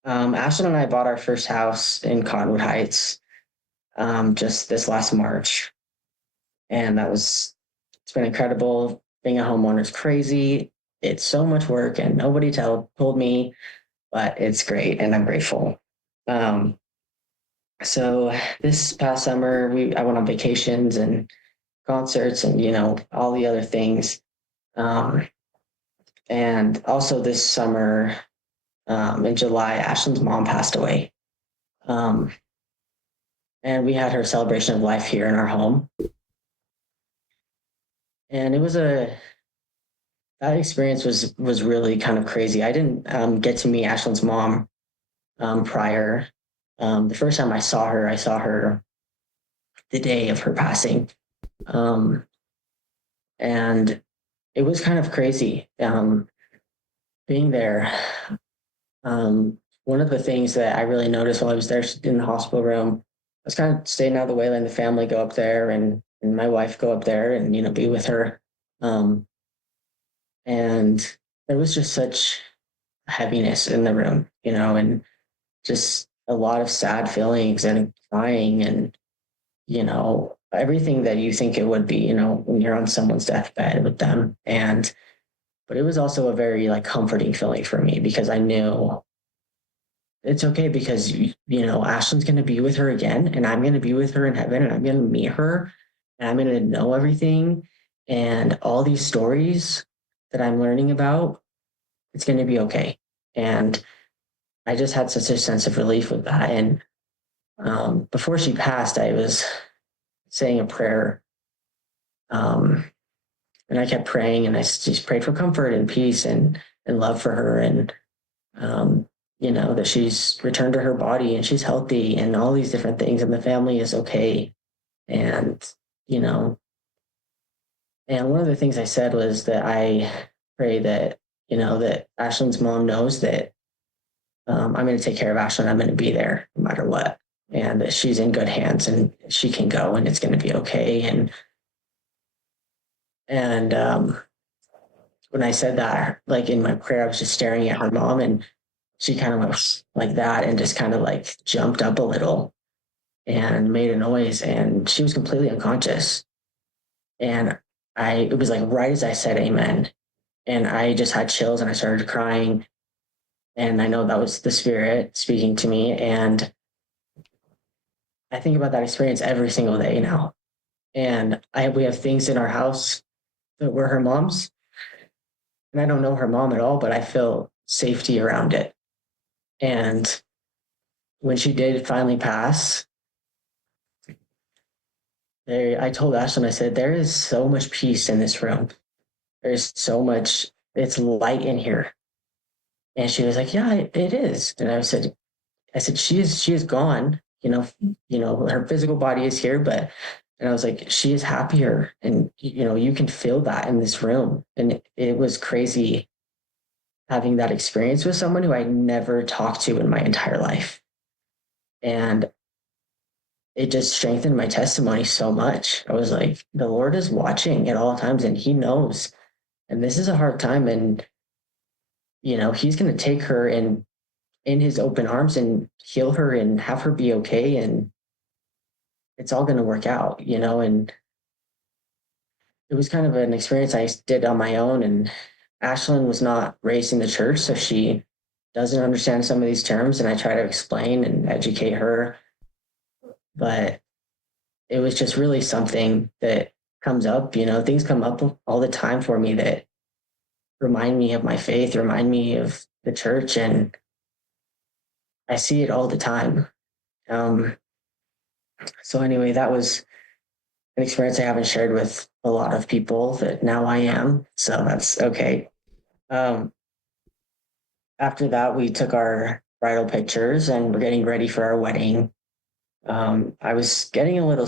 Ashton and I bought our first house in Cottonwood Heights just this last March. And it's been incredible. Being a homeowner is crazy. It's so much work and nobody told me, but it's great and I'm grateful. So this past summer, I went on vacations and concerts and, all the other things. Um, and also this summer, in July, Ashlyn's mom passed away. Um, and we had her celebration of life here in our home. And that experience was really kind of crazy. I didn't get to meet Ashlyn's mom prior. The first time I saw her the day of her passing. Um, and it was kind of crazy being there. One of the things that I really noticed while I was there in the hospital room, I was kind of staying out of the way, letting the family go up there and my wife go up there and, be with her. Um, and there was just such heaviness in the room, and just a lot of sad feelings and crying and, everything that you think it would be, when you're on someone's deathbed with them. But it was also a very like comforting feeling for me because I knew it's okay because, Ashlyn's going to be with her again and I'm going to be with her in heaven and I'm going to meet her and I'm going to know everything and all these stories that I'm learning about, it's going to be okay. And I just had such a sense of relief with that. And before she passed, I was saying a prayer. And I kept praying and I just prayed for comfort and peace and love for her. And, that she's returned to her body and she's healthy and all these different things and the family is okay. And, you know, and one of the things I said was that I pray that, that Ashlyn's mom knows that I'm going to take care of Ashlyn. I'm going to be there no matter what. And that she's in good hands and she can go and it's going to be okay. And when I said that, like in my prayer, I was just staring at her mom and she kind of went like that and just kind of like jumped up a little and made a noise and she was completely unconscious. And it was like right as I said amen. And I just had chills and I started crying. And I know that was the spirit speaking to me. And I think about that experience every single day now. And we have things in our house that were her mom's. And I don't know her mom at all, but I feel safety around it. And when she did finally pass, I told Ashlyn, I said, there is so much peace in this room. There's so much, it's light in here. And she was like, yeah, it is. And I said, she is gone, her physical body is here, but, and I was like, she is happier. And, you can feel that in this room. And it was crazy having that experience with someone who I never talked to in my entire life. And it just strengthened my testimony so much. I was like, the Lord is watching at all times and he knows. And this is a hard time. And, he's going to take her in his open arms and heal her and have her be okay. And it's all going to work out, and it was kind of an experience I did on my own. And Ashlyn was not raised in the church, so she doesn't understand some of these terms. And I try to explain and educate her. But it was just really something that comes up, things come up all the time for me that remind me of my faith, remind me of the church. And I see it all the time. So anyway, that was an experience I haven't shared with a lot of people that now I am. So that's okay. After that, we took our bridal pictures and we're getting ready for our wedding. I was getting a little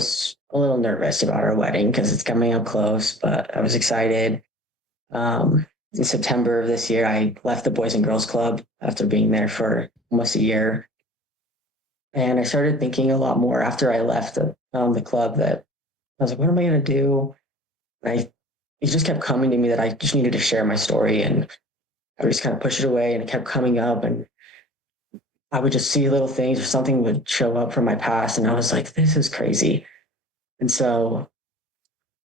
nervous about our wedding because it's coming up close, but I was excited. In September of this year, I left the Boys and Girls Club after being there for almost a year. And I started thinking a lot more after I left the club that I was like, what am I going to do? And it just kept coming to me that I just needed to share my story. And I would just kind of push it away and it kept coming up. And I would just see little things or something would show up from my past. And I was like, this is crazy. And so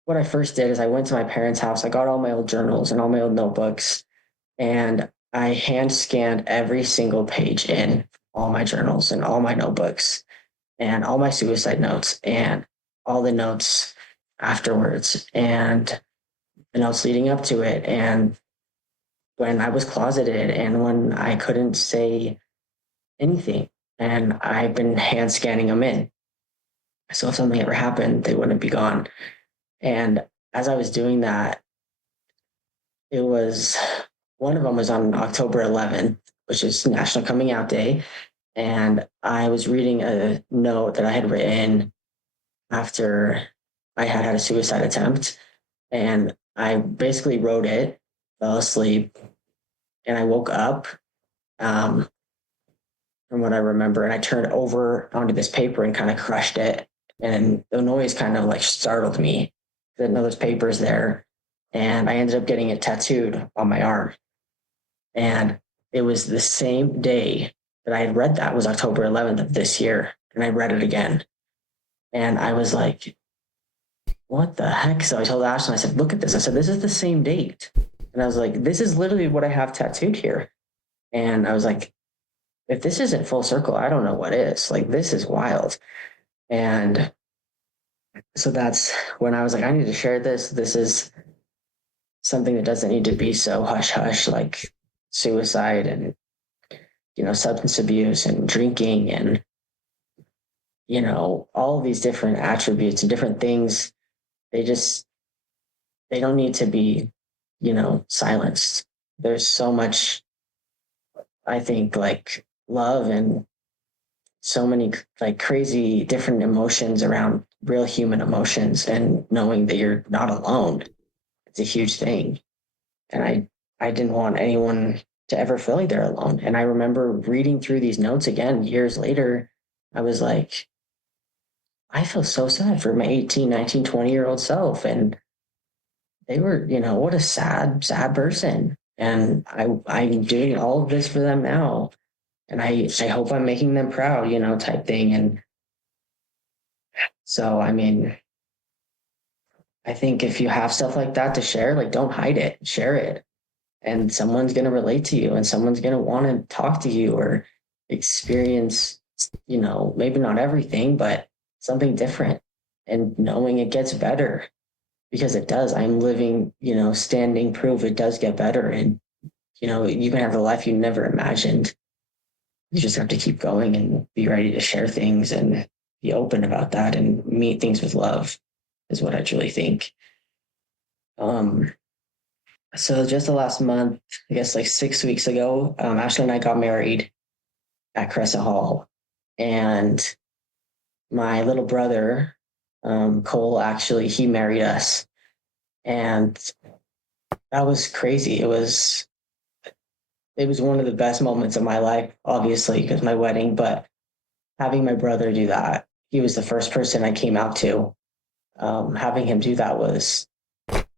what I first did is I went to my parents' house. I got all my old journals and all my old notebooks. And I hand scanned every single page in all my journals and all my notebooks and all my suicide notes and all the notes afterwards, and the notes leading up to it, and when I was closeted, and when I couldn't say anything, and I've been hand scanning them in. So if something ever happened, they wouldn't be gone. And as I was doing that, it was one of them was on October 11th, which is National Coming Out Day. And I was reading a note that I had written after I had had a suicide attempt. And I basically wrote it, fell asleep, and I woke up um, from what I remember. And I turned over onto this paper and kind of crushed it. And the noise kind of like startled me. I didn't know there's papers there. And I ended up getting it tattooed on my arm. And it was the same day that I had read that was October 11th of this year. And I read it again. And I was like, what the heck? So I told Ashley, I said, look at this. I said, this is the same date. And I was like, this is literally what I have tattooed here. And I was like, if this isn't full circle, I don't know what is. Like, this is wild. And so that's when I was like, I need to share this. This is something that doesn't need to be so hush hush, like suicide and, substance abuse and drinking and, all of these different attributes and different things. They don't need to be, silenced. There's so much, I think, like love and so many like crazy different emotions around real human emotions, and knowing that you're not alone. It's a huge thing. And I didn't want anyone to ever feel like they're alone. And I remember reading through these notes again years later. I was like, I feel so sad for my 18, 19, 20-year-old self. And they were, what a sad, sad person. And I'm doing all of this for them now. And I hope I'm making them proud, type thing. And so, I mean, I think if you have stuff like that to share, like don't hide it, share it. And someone's going to relate to you, and someone's going to want to talk to you or experience, maybe not everything, but something different, and knowing it gets better, because it does. I'm living, standing proof it does get better. And, you can have the life you never imagined. You just have to keep going and be ready to share things and be open about that and meet things with love is what I truly think. So just the last month, I guess like 6 weeks ago, Ashley and I got married at Crescent Hall. And my little brother, Cole, actually, he married us. And that was crazy. It was one of the best moments of my life, obviously, because my wedding, but having my brother do that, he was the first person I came out to. Having him do that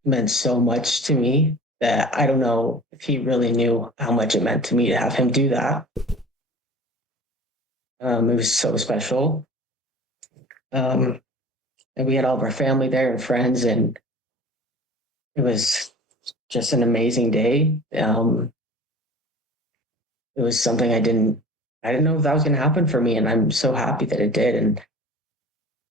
meant so much to me that I don't know if he really knew how much it meant to me to have him do that. It was so special. And we had all of our family there and friends, and it was just an amazing day. It was something I didn't know if that was going to happen for me, and I'm so happy that it did. And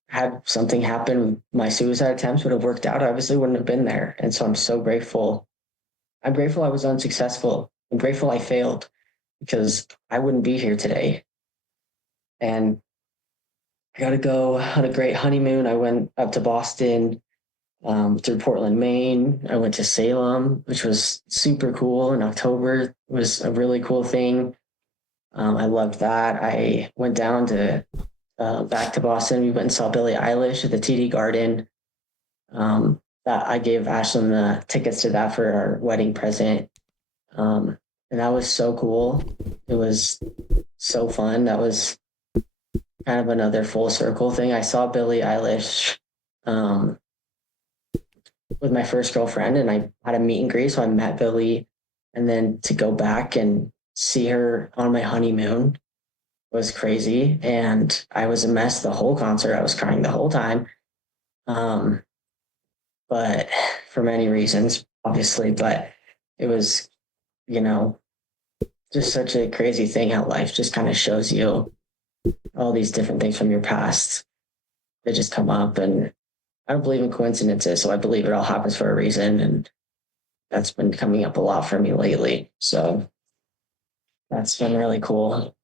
had something happen, my suicide attempts would have worked out, I obviously wouldn't have been there. And so I'm so grateful. I'm grateful I was unsuccessful. I'm grateful I failed, because I wouldn't be here today. And I got to go on a great honeymoon. I went up to Boston, through Portland, Maine. I went to Salem, which was super cool in October. It was a really cool thing. I loved that. I went down to back to Boston. We went and saw Billie Eilish at the TD Garden. That I gave Ashlyn the tickets to that for our wedding present. And that was so cool. It was so fun. That was kind of another full circle thing. I saw Billie Eilish with my first girlfriend, and I had a meet and greet. So I met Billie, and then to go back and see her on my honeymoon was crazy. And I was a mess the whole concert. I was crying the whole time. But for many reasons, obviously, but it was, just such a crazy thing how life just kind of shows you all these different things from your past that just come up. And I don't believe in coincidences, so I believe it all happens for a reason, and that's been coming up a lot for me lately. So that's been really cool.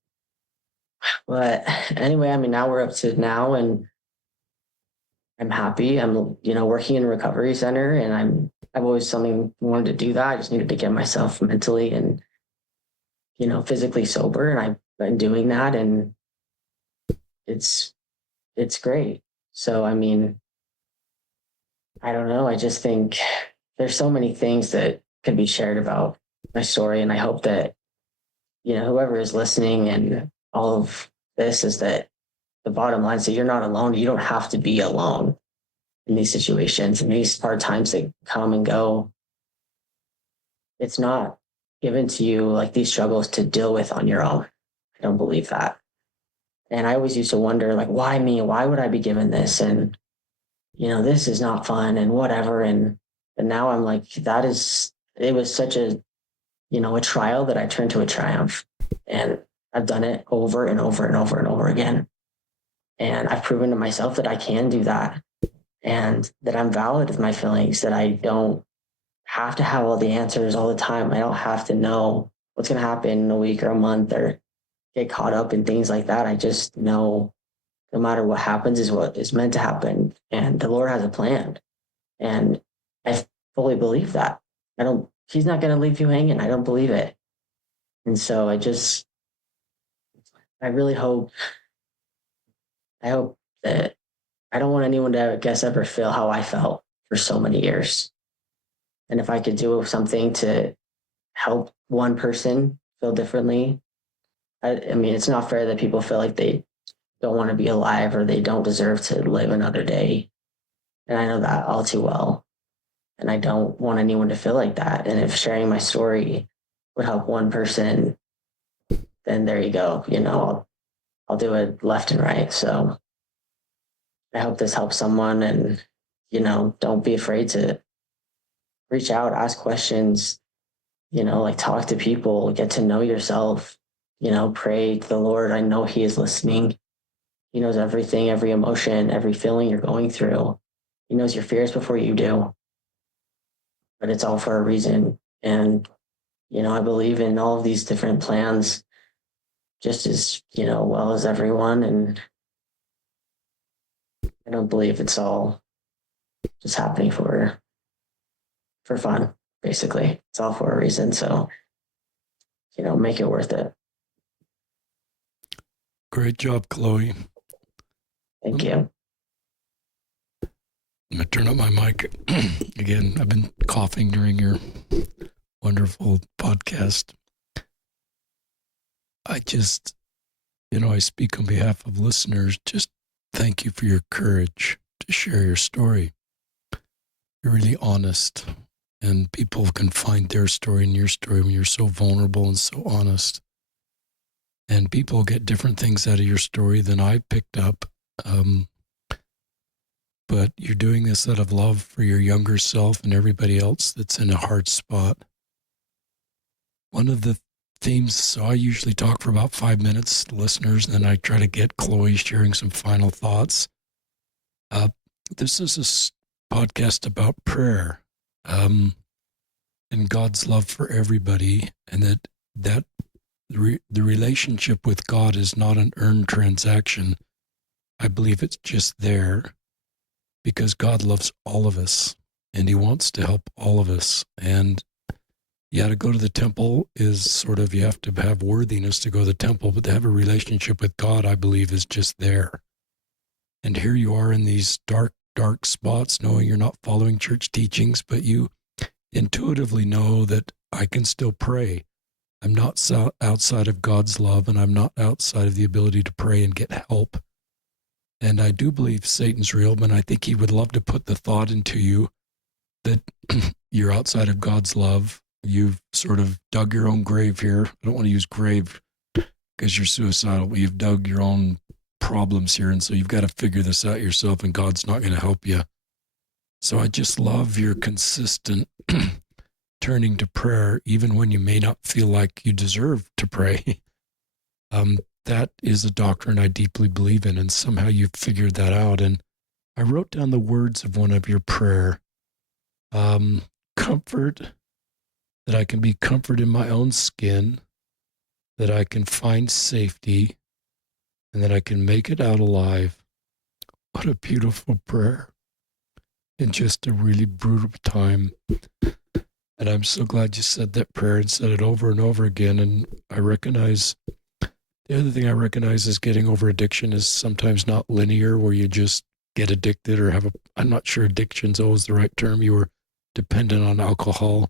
But anyway, I mean, now we're up to now, and I'm happy. I'm, working in a recovery center, and I've always something wanted to do that. I just needed to get myself mentally and, physically sober, and I've been doing that, and it's it's great. So I mean, I don't know. I just think there's so many things that can be shared about my story, and I hope that, whoever is listening and all of this is that the bottom line is that you're not alone. You don't have to be alone in these situations and these hard times that come and go. It's not given to you like these struggles to deal with on your own. I don't believe that. And I always used to wonder, like, why me? Why would I be given this? And, this is not fun and whatever. And now I'm like, it was such a trial that I turned to a triumph. And I've done it over and over and over and over again. And I've proven to myself that I can do that and that I'm valid with my feelings, that I don't have to have all the answers all the time. I don't have to know what's going to happen in a week or a month or get caught up in things like that. I just know no matter what happens is what is meant to happen. And the Lord has a plan. And I fully believe that. He's not going to leave you hanging. I don't believe it. And so I really I hope that I don't want anyone to, I guess, ever feel how I felt for so many years. And if I could do something to help one person feel differently, I mean, it's not fair that people feel like they don't want to be alive or they don't deserve to live another day. And I know that all too well. And I don't want anyone to feel like that. And if sharing my story would help one person, then there you go. I'll do it left and right. So I hope this helps someone, and, don't be afraid to reach out, ask questions, like talk to people, get to know yourself, pray to the Lord. I know He is listening. He knows everything, every emotion, every feeling you're going through. He knows your fears before you do, but it's all for a reason. And, I believe in all of these different plans just as, well as everyone. And I don't believe it's all just happening for fun, basically. It's all for a reason. So, make it worth it. Great job, Chloe. Thank you. I'm going to turn up my mic. Again, I've been coughing during your wonderful podcast. I just, I speak on behalf of listeners. Just thank you for your courage to share your story. You're really honest, and people can find their story in your story when you're so vulnerable and so honest. And people get different things out of your story than I picked up. But you're doing this out of love for your younger self and everybody else that's in a hard spot. One of the themes, so I usually talk for about 5 minutes to listeners, and then I try to get Chloe sharing some final thoughts. This is a podcast about prayer and God's love for everybody, and that the relationship with God is not an earned transaction. I believe it's just there because God loves all of us and He wants to help all of us. And to go to the temple is sort of, you have to have worthiness to go to the temple, but to have a relationship with God, I believe, is just there. And here you are in these dark spots, knowing you're not following church teachings, but you intuitively know that I can still pray. I'm not outside of God's love, and I'm not outside of the ability to pray and get help. And I do believe Satan's real, but I think he would love to put the thought into you that you're outside of God's love. You've sort of dug your own grave here. I don't want to use grave because you're suicidal, but you've dug your own problems here. And so you've got to figure this out yourself, and God's not going to help you. So I just love your consistent turning to prayer, even when you may not feel like you deserve to pray. That is a doctrine I deeply believe in, and somehow you've figured that out. And I wrote down the words of one of your prayer. Comfort, that I can be comforted in my own skin, that I can find safety, and that I can make it out alive. What a beautiful prayer in just a really brutal time. And I'm so glad you said that prayer and said it over and over again. And I recognize the other thing I recognize is getting over addiction is sometimes not linear, where you just get addicted or have a, I'm not sure addiction's always the right term. You were dependent on alcohol.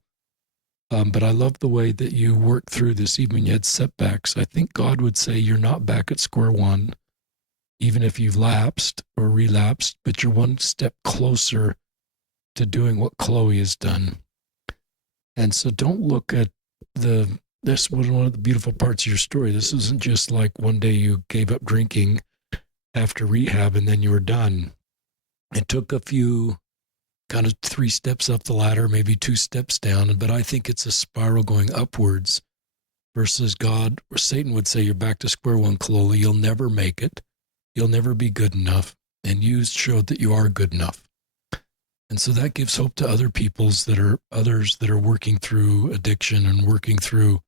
But I love the way that you worked through this, even when you had setbacks. I think God would say you're not back at square one, even if you've lapsed or relapsed, but you're one step closer to doing what Chloe has done. And so don't look at this was one of the beautiful parts of your story. This isn't just like one day you gave up drinking after rehab and then you were done. It took a few kind of 3 steps up the ladder, maybe 2 steps down, but I think it's a spiral going upwards versus God or Satan would say you're back to square one, Chloe. You'll never make it. You'll never be good enough. And you showed that you are good enough. And so that gives hope to others that are working through addiction and working through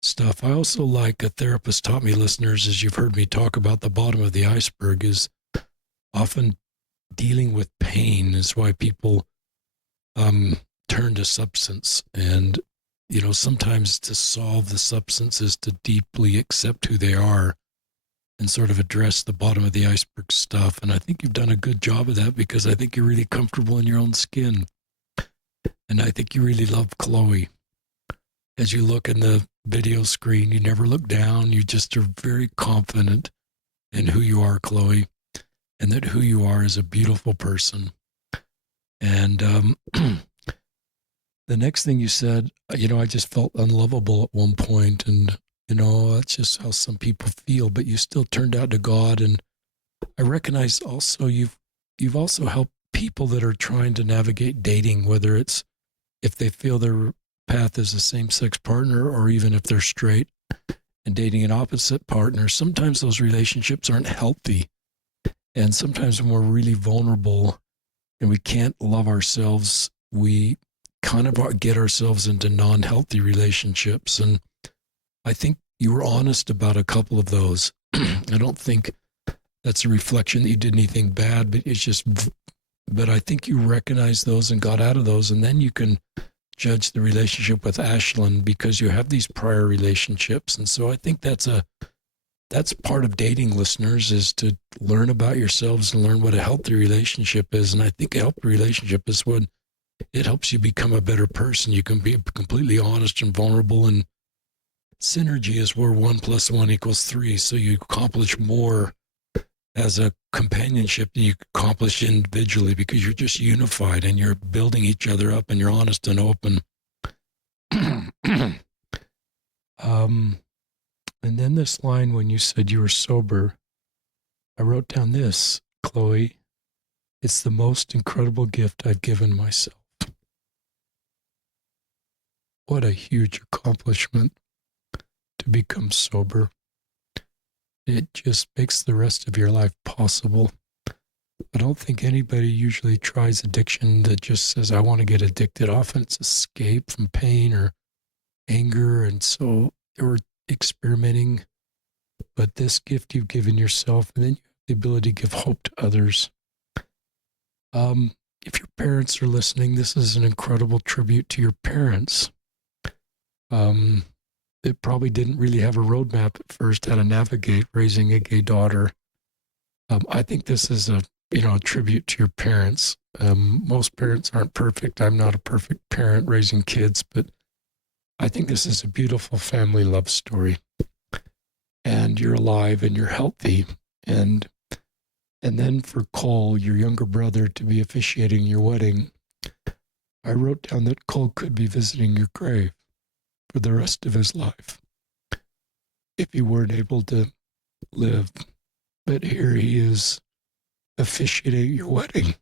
stuff. I also like a therapist taught me, listeners, as you've heard me talk about, the bottom of the iceberg is often dealing with pain is why people turn to substance. And, you know, sometimes to solve the substance is to deeply accept who they are and sort of address the bottom of the iceberg stuff. And I think you've done a good job of that because I think you're really comfortable in your own skin. And I think you really love Chloe. As you look in the video screen, you never look down. You just are very confident in who you are, Chloe, and that who you are is a beautiful person. And the next thing you said, you know, I just felt unlovable at one point, and you know, that's just how some people feel, but you still turned out to God. And I recognize also you've also helped people that are trying to navigate dating, whether it's if they feel their path is a same-sex partner or even if they're straight and dating an opposite partner. Sometimes those relationships aren't healthy. And sometimes when we're really vulnerable and we can't love ourselves, we kind of get ourselves into non-healthy relationships. And I think you were honest about a couple of those. I don't think that's a reflection that you did anything bad, but I think you recognized those and got out of those. And then you can judge the relationship with Ashlyn because you have these prior relationships. And so I think that's part of dating, listeners, is to learn about yourselves and learn what a healthy relationship is. And I think a healthy relationship is when it helps you become a better person. You can be completely honest and vulnerable, and synergy is where 1 + 1 = 3. So you accomplish more as a companionship than you accomplish individually because you're just unified and you're building each other up and you're honest and open. And then this line when you said you were sober, I wrote down this, Chloe, it's the most incredible gift I've given myself. What a huge accomplishment to become sober. It just makes the rest of your life possible. I don't think anybody usually tries addiction that just says, I want to get addicted. Often it's escape from pain or anger. And so we're experimenting. But this gift you've given yourself, and then you have the ability to give hope to others. If your parents are listening, this is an incredible tribute to your parents. It probably didn't really have a roadmap at first how to navigate raising a gay daughter. I think this is a tribute to your parents. Most parents aren't perfect. I'm not a perfect parent raising kids, but I think this is a beautiful family love story. And you're alive and you're healthy. And then for Cole, your younger brother, to be officiating your wedding, I wrote down that Cole could be visiting your grave for the rest of his life if he weren't able to live. But here he is officiating your wedding.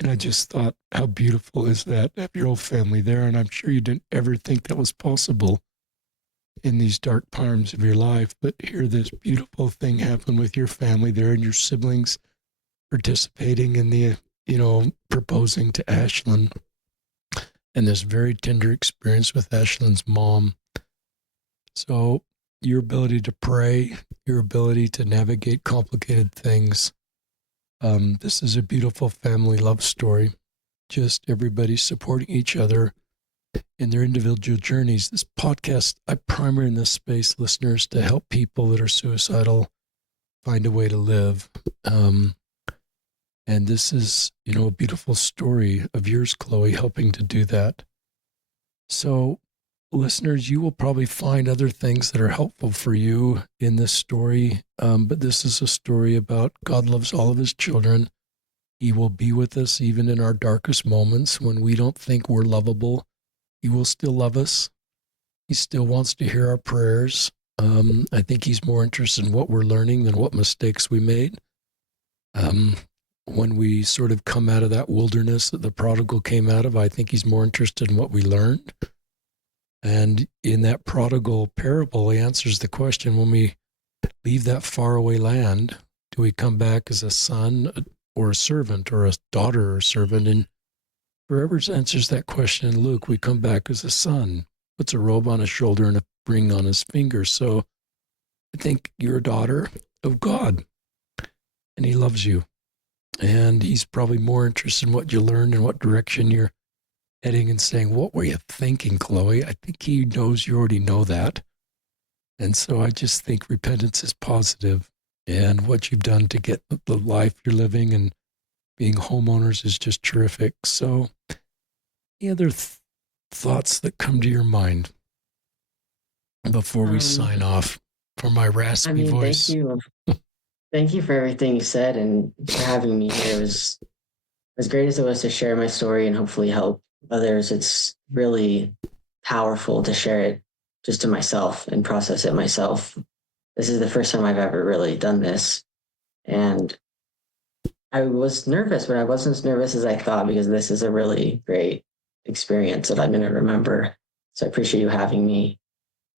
And I just thought, how beautiful is that to have your whole family there? And I'm sure you didn't ever think that was possible. in these dark times of your life, but hear this beautiful thing happen with your family there and your siblings participating in the, proposing to Ashlyn, and this very tender experience with Ashlyn's mom. So your ability to pray, your ability to navigate complicated things. This is a beautiful family love story. Just everybody supporting each other in their individual journeys. This podcast, I primary in this space listeners to help people that are suicidal find a way to live. And this is, a beautiful story of yours, Chloe, helping to do that. So, listeners, you will probably find other things that are helpful for you in this story. But this is a story about God loves all of his children. He will be with us even in our darkest moments when we don't think we're lovable. He will still love us. He still wants to hear our prayers. I think he's more interested in what we're learning than what mistakes we made. When we sort of come out of that wilderness that the prodigal came out of, I think he's more interested in what we learned. And in that prodigal parable, he answers the question, when we leave that faraway land, do we come back as a son or a servant or a daughter or a servant? And whoever answers that question in Luke, we come back as a son, puts a robe on his shoulder and a ring on his finger. So I think you're a daughter of God, and he loves you. And he's probably more interested in what you learned and what direction you're heading and saying, what were you thinking, Chloe? I think he knows you already know that. And so I just think repentance is positive, and what you've done to get the life you're living and being homeowners is just terrific. So any other thoughts that come to your mind before we sign off for my raspy voice? Thank you. Thank you for everything you said and for having me here. It was as great as it was to share my story and hopefully help others. It's really powerful to share it just to myself and process it myself. This is the first time I've ever really done this. And I was nervous, but I wasn't as nervous as I thought, because this is a really great experience that I'm going to remember. So I appreciate you having me.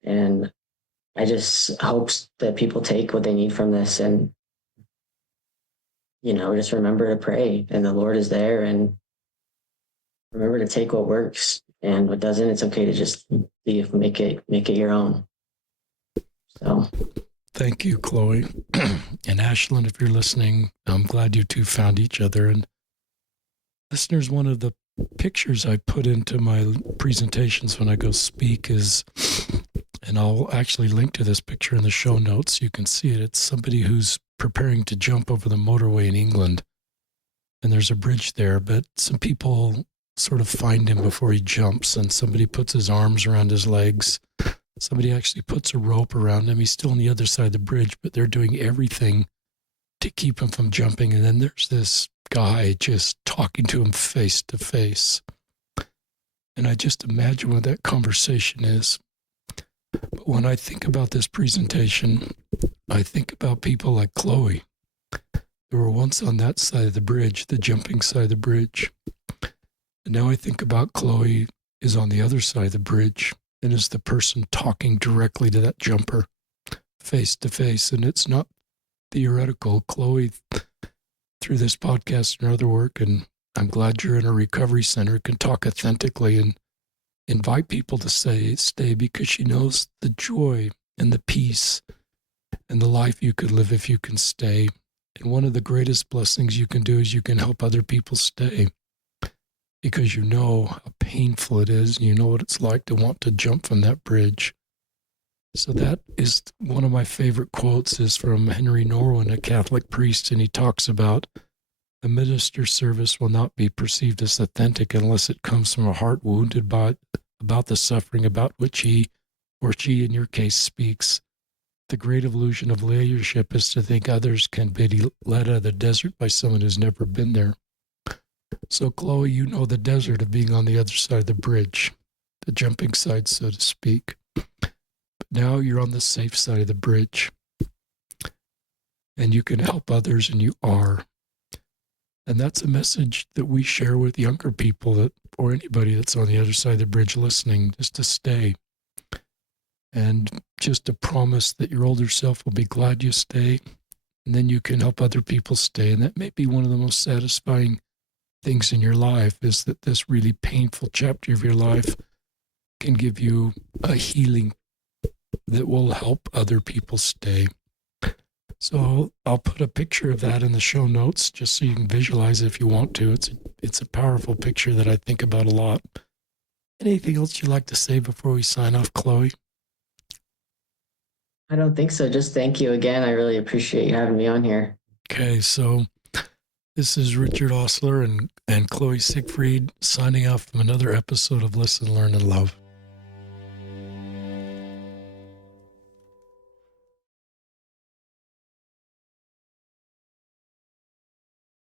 And I just hope that people take what they need from this and, just remember to pray, and the Lord is there, and remember to take what works, and what doesn't, it's okay to just make it your own. So. Thank you, Chloe. And Ashlyn, if you're listening, I'm glad you two found each other. And listeners, one of the pictures I put into my presentations when I go speak is, and I'll actually link to this picture in the show notes, you can see it. It's somebody who's preparing to jump over the motorway in England. And there's a bridge there, but some people sort of find him before he jumps, and somebody puts his arms around his legs. Somebody actually puts a rope around him. He's still on the other side of the bridge, but they're doing everything to keep him from jumping. And then there's this guy just talking to him face to face. And I just imagine what that conversation is. But when I think about this presentation, I think about people like Chloe. They were once on that side of the bridge, the jumping side of the bridge. And now I think about Chloe is on the other side of the bridge and is the person talking directly to that jumper face to face. And it's not theoretical. Chloe, through this podcast and other work, and I'm glad you're in a recovery center, can talk authentically and invite people to stay, because she knows the joy and the peace and the life you could live if you can stay. And one of the greatest blessings you can do is you can help other people stay, because you know how painful it is, and you know what it's like to want to jump from that bridge. So that is one of my favorite quotes, is from Henry Norwin, a Catholic priest, and he talks about a minister's service will not be perceived as authentic unless it comes from a heart wounded by about the suffering about which he or she, in your case, speaks. The great illusion of leadership is to think others can be led out of the desert by someone who's never been there. So, Chloe, you know the desert of being on the other side of the bridge, the jumping side, so to speak. But now you're on the safe side of the bridge, and you can help others, and you are. And that's a message that we share with younger people, or anybody that's on the other side of the bridge listening, just to stay. and just a promise that your older self will be glad you stay, and then you can help other people stay. And that may be one of the most satisfying things in your life, is that this really painful chapter of your life can give you a healing that will help other people stay. So I'll put a picture of that in the show notes just so you can visualize it if you want to. It's a powerful picture that I think about a lot. Anything else you'd like to say before we sign off, Chloe? I don't think so. Just thank you again. I really appreciate you having me on here. Okay, so this is Richard Osler and Chloe Siegfried signing off from another episode of Listen, Learn, and Love.